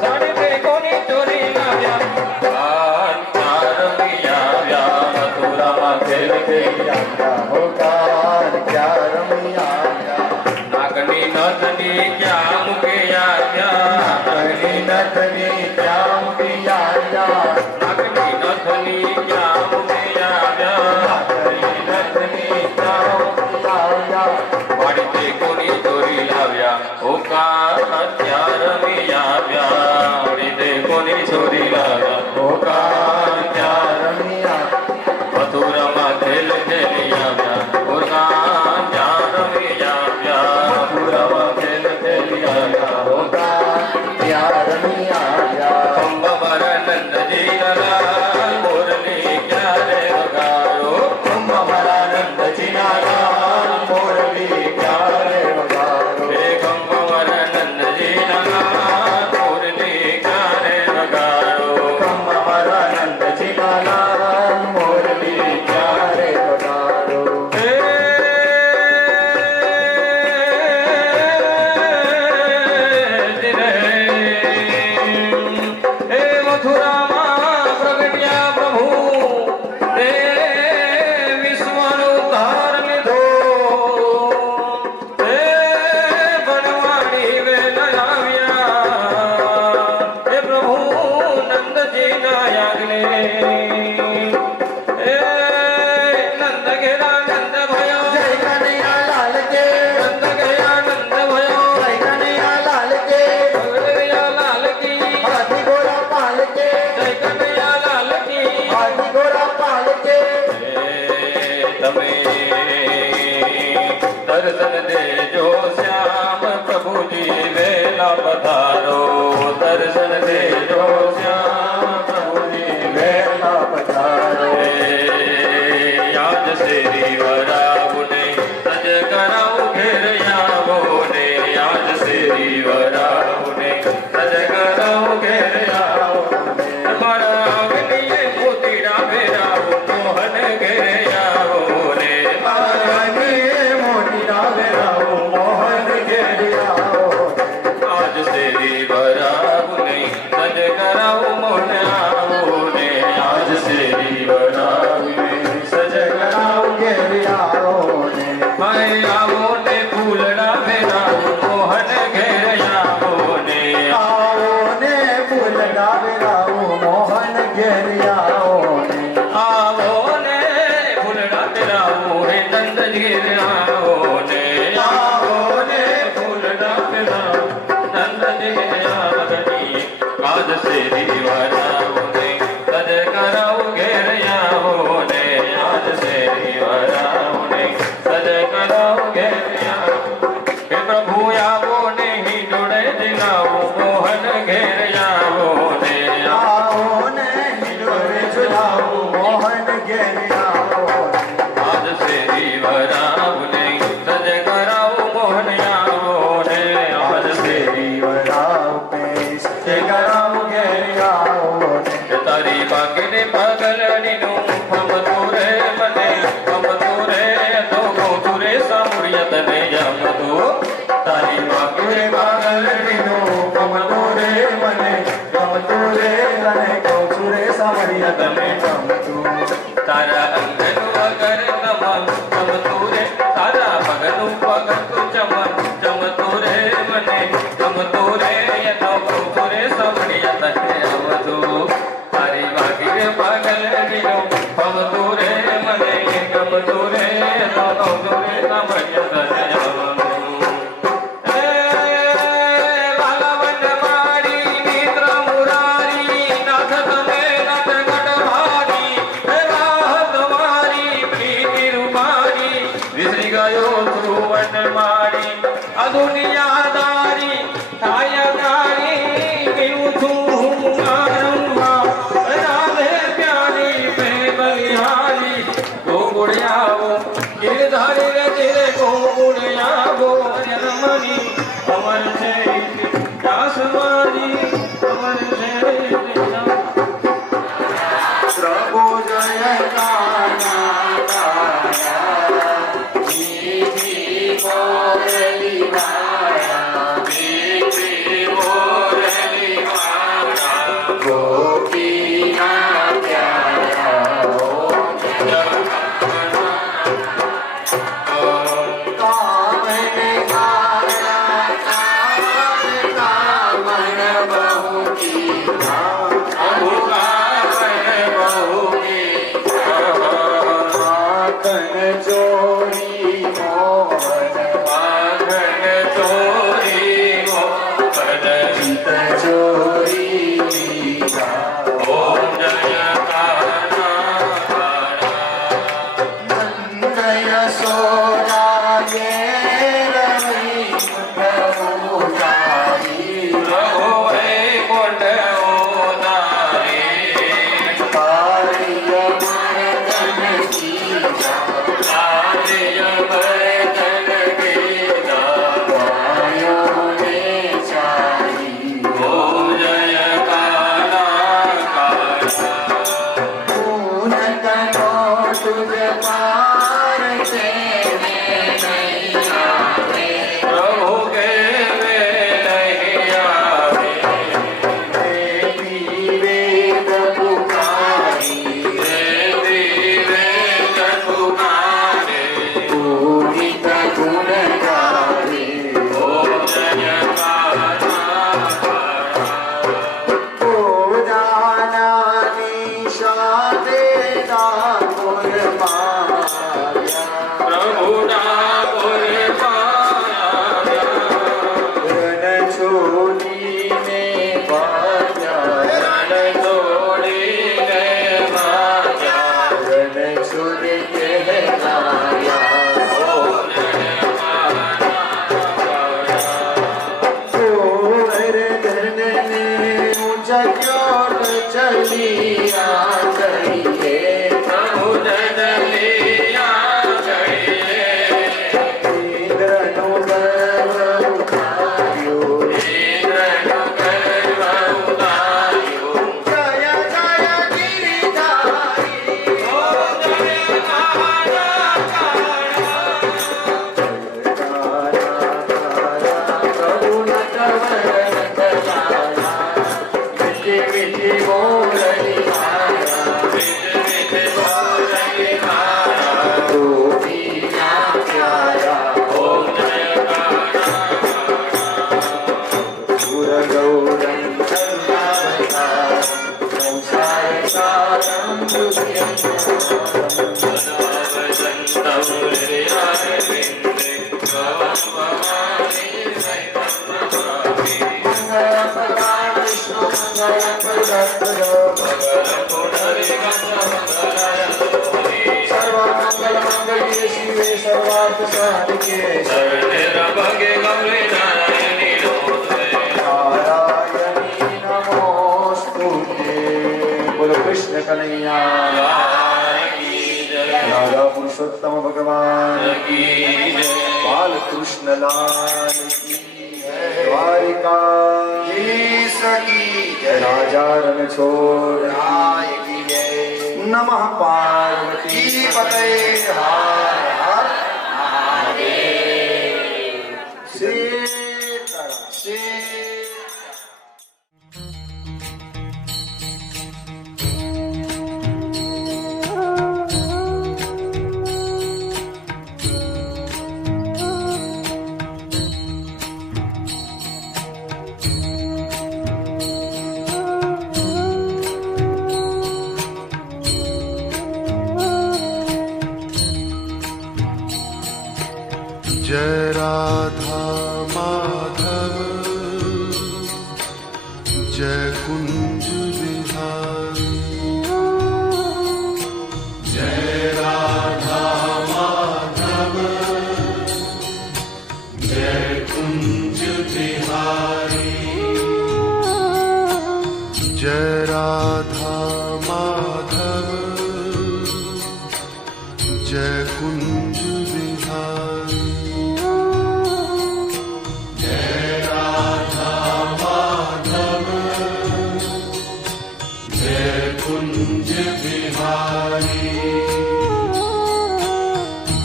સાડી પે કોની ચોરી લાવ્યા કાન ક્યાં રમી આવ્યા મથુરામાં ખેલ ખેલી નાગની નથની ક્યાં મૂકી આવ્યા નાગની નથની ક્યાં મૂકી આવ્યા વાડી તે કોની ચોરી લાવ્યા ઓકા ક્યાં રમી આવ્યા વાડી તે કોની ચોરી લાવ્યા ઓકા ક્યાં મથુરામાં ખેલ ખેલી આવ્યા ઓકા ક્યાં રમી આવ્યા મથુરામાં ખેલ ખેલી આવ્યા અંબા નંદજી લાલ મોરલી ક્યારે વગાડો અંબા મારા નંદજી લાલ મોરલી ક્યારે વગાડો હે અંબા મારા નંદજી લાલ મોરલી ક્યારે વગાડો અંબા મારા નંદજી લાલ મોરલી ક્યારે વગાડો હે મથુરામાં પ્રગટ્યા પ્રભુ હે વિશ્વનો તાર લીધો હે બનવાડી વેલ આવ્યા હે પ્રભુ નંદજીના યાજ્ઞે હે નંદ ઘેરા નંદ ભયો જય કનૈયા લાલ કે નંદ ગયા નંદ ભયો જય કનૈયા લાલ કે ભગવૈયા લાલ કી હાથી ઘોડા પાલ કે જય કનૈયા લાલ કી હાથી ઘોડા પાલ કે તમે દર્શન દેજો શ્યામ પ્રભુજી વેલા પધારો દર્શન દેજો શ્યામ પ્રભુજી વેલા પધારો યાદ શેરી વરાવુને સજ કરાવું ઘેર આવો ને યાદ શેરી વરાવુને સજ કરાવું ઘેર આવો મારા આવલીએ મોતીડા ફેરાવો મોહન ઘેર આવો ને મારા મોટી રાવેરાઓ મોહન ઘેરિયાઓ આજ શેરી વરાવુને સજ કરાવું મોહન આવો ને આજ શેરી વરાવુને સજ કરાવું ઘેરિયાઓ ને ભાઈ આવો ને ફૂલડા ફેરાવો મોહન ઘેર આવો ને આવો ને ફૂલ રાવેરાઓ મોહન ઘેરિયાઓ ને આવો ને ફૂલડા ફેરાવો હે નંદ ઘેર આવો ને આવો ને ફૂલડા ફેરાવો નંદ ઘેર આવની આજ શેરી વરાવો ને સજ કરાવું ઘેર આવો ને આજ શેરી વરાવો ને સજ કરાવું ઘેર આવો હે પ્રભુ આવો ને હિંડોળે દિલાવો મોહન ઘેર આવો ને આવો ને હિંડોળે ઝુલાવો મોહન ઘેરિયાઓ આજ શેરી વરાવું ને સજ કરાવું મોહન આવો ને આજ શેરી વરાવો ગણાવ ઘેર આવો ને તારી બાગને પગલડીનું ફમતું રે મને ફમતું રે તો કહું રે સાંભળ્યા તને જમતું તારી બાગને પાગલડીનું ગમતું રે મને ગમતું રે તને કહું છું રે સાંભળ્યા તને ગમતું તારા અંગનું વગર નમન જમતું રે તારા પગનું પગતું ચમન જમતું રે મને ગમતું રે તો કહું રે સાંભળ્યા તને જમતું તારી બાગને પગલડીનું ફમતું રે મને ગમતું રે તો કહું રે સાંભળ્યા તને જમતું દુનિયાદારી થાય ગાડી પીવું છું હું મારંબા રાધે પ્યારી પે બલિહારી ગોગુડિયાવો ગિરધારી રે તેરે ગોગુડિયાવો જન્મની અમર છે દાસમારી અમર છે પ્રભુ જય કાના कृष्ण कन्हैया राधा पुरुषोत्तम भगवान बाल कृष्ण लाल की द्वारिका कृष्ण की जय। राजा रणछोड़ राय की जय। नमः पार्वती की पते हर हर सीताराम। जय राधा माधव जय कुंज बिहारी। जय राधा माधव जय कुंज बिहारी। जय राधा माधव जय कुंज बिहारी। कुंज बिहारी।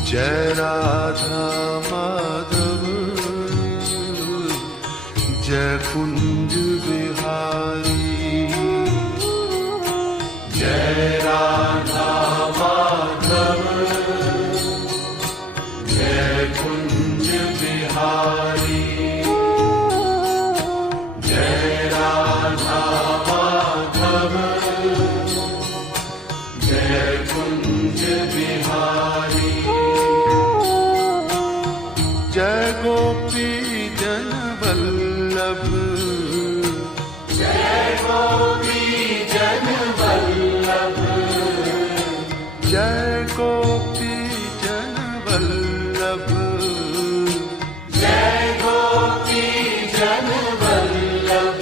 जय राधा माधव जय कुंज बिहारी। जय राधा माधव जय कुंज बिहारी। जय राधा माधव जय कुंज बिहारी। जय गोपी जन वल्लभ जय गोपी जन वल्लभ। जय गोपी जन वल्लभ जय गोपी जन वल्लभ।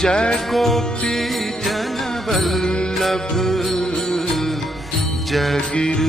जय गोपी जन वल्लभ जय गिर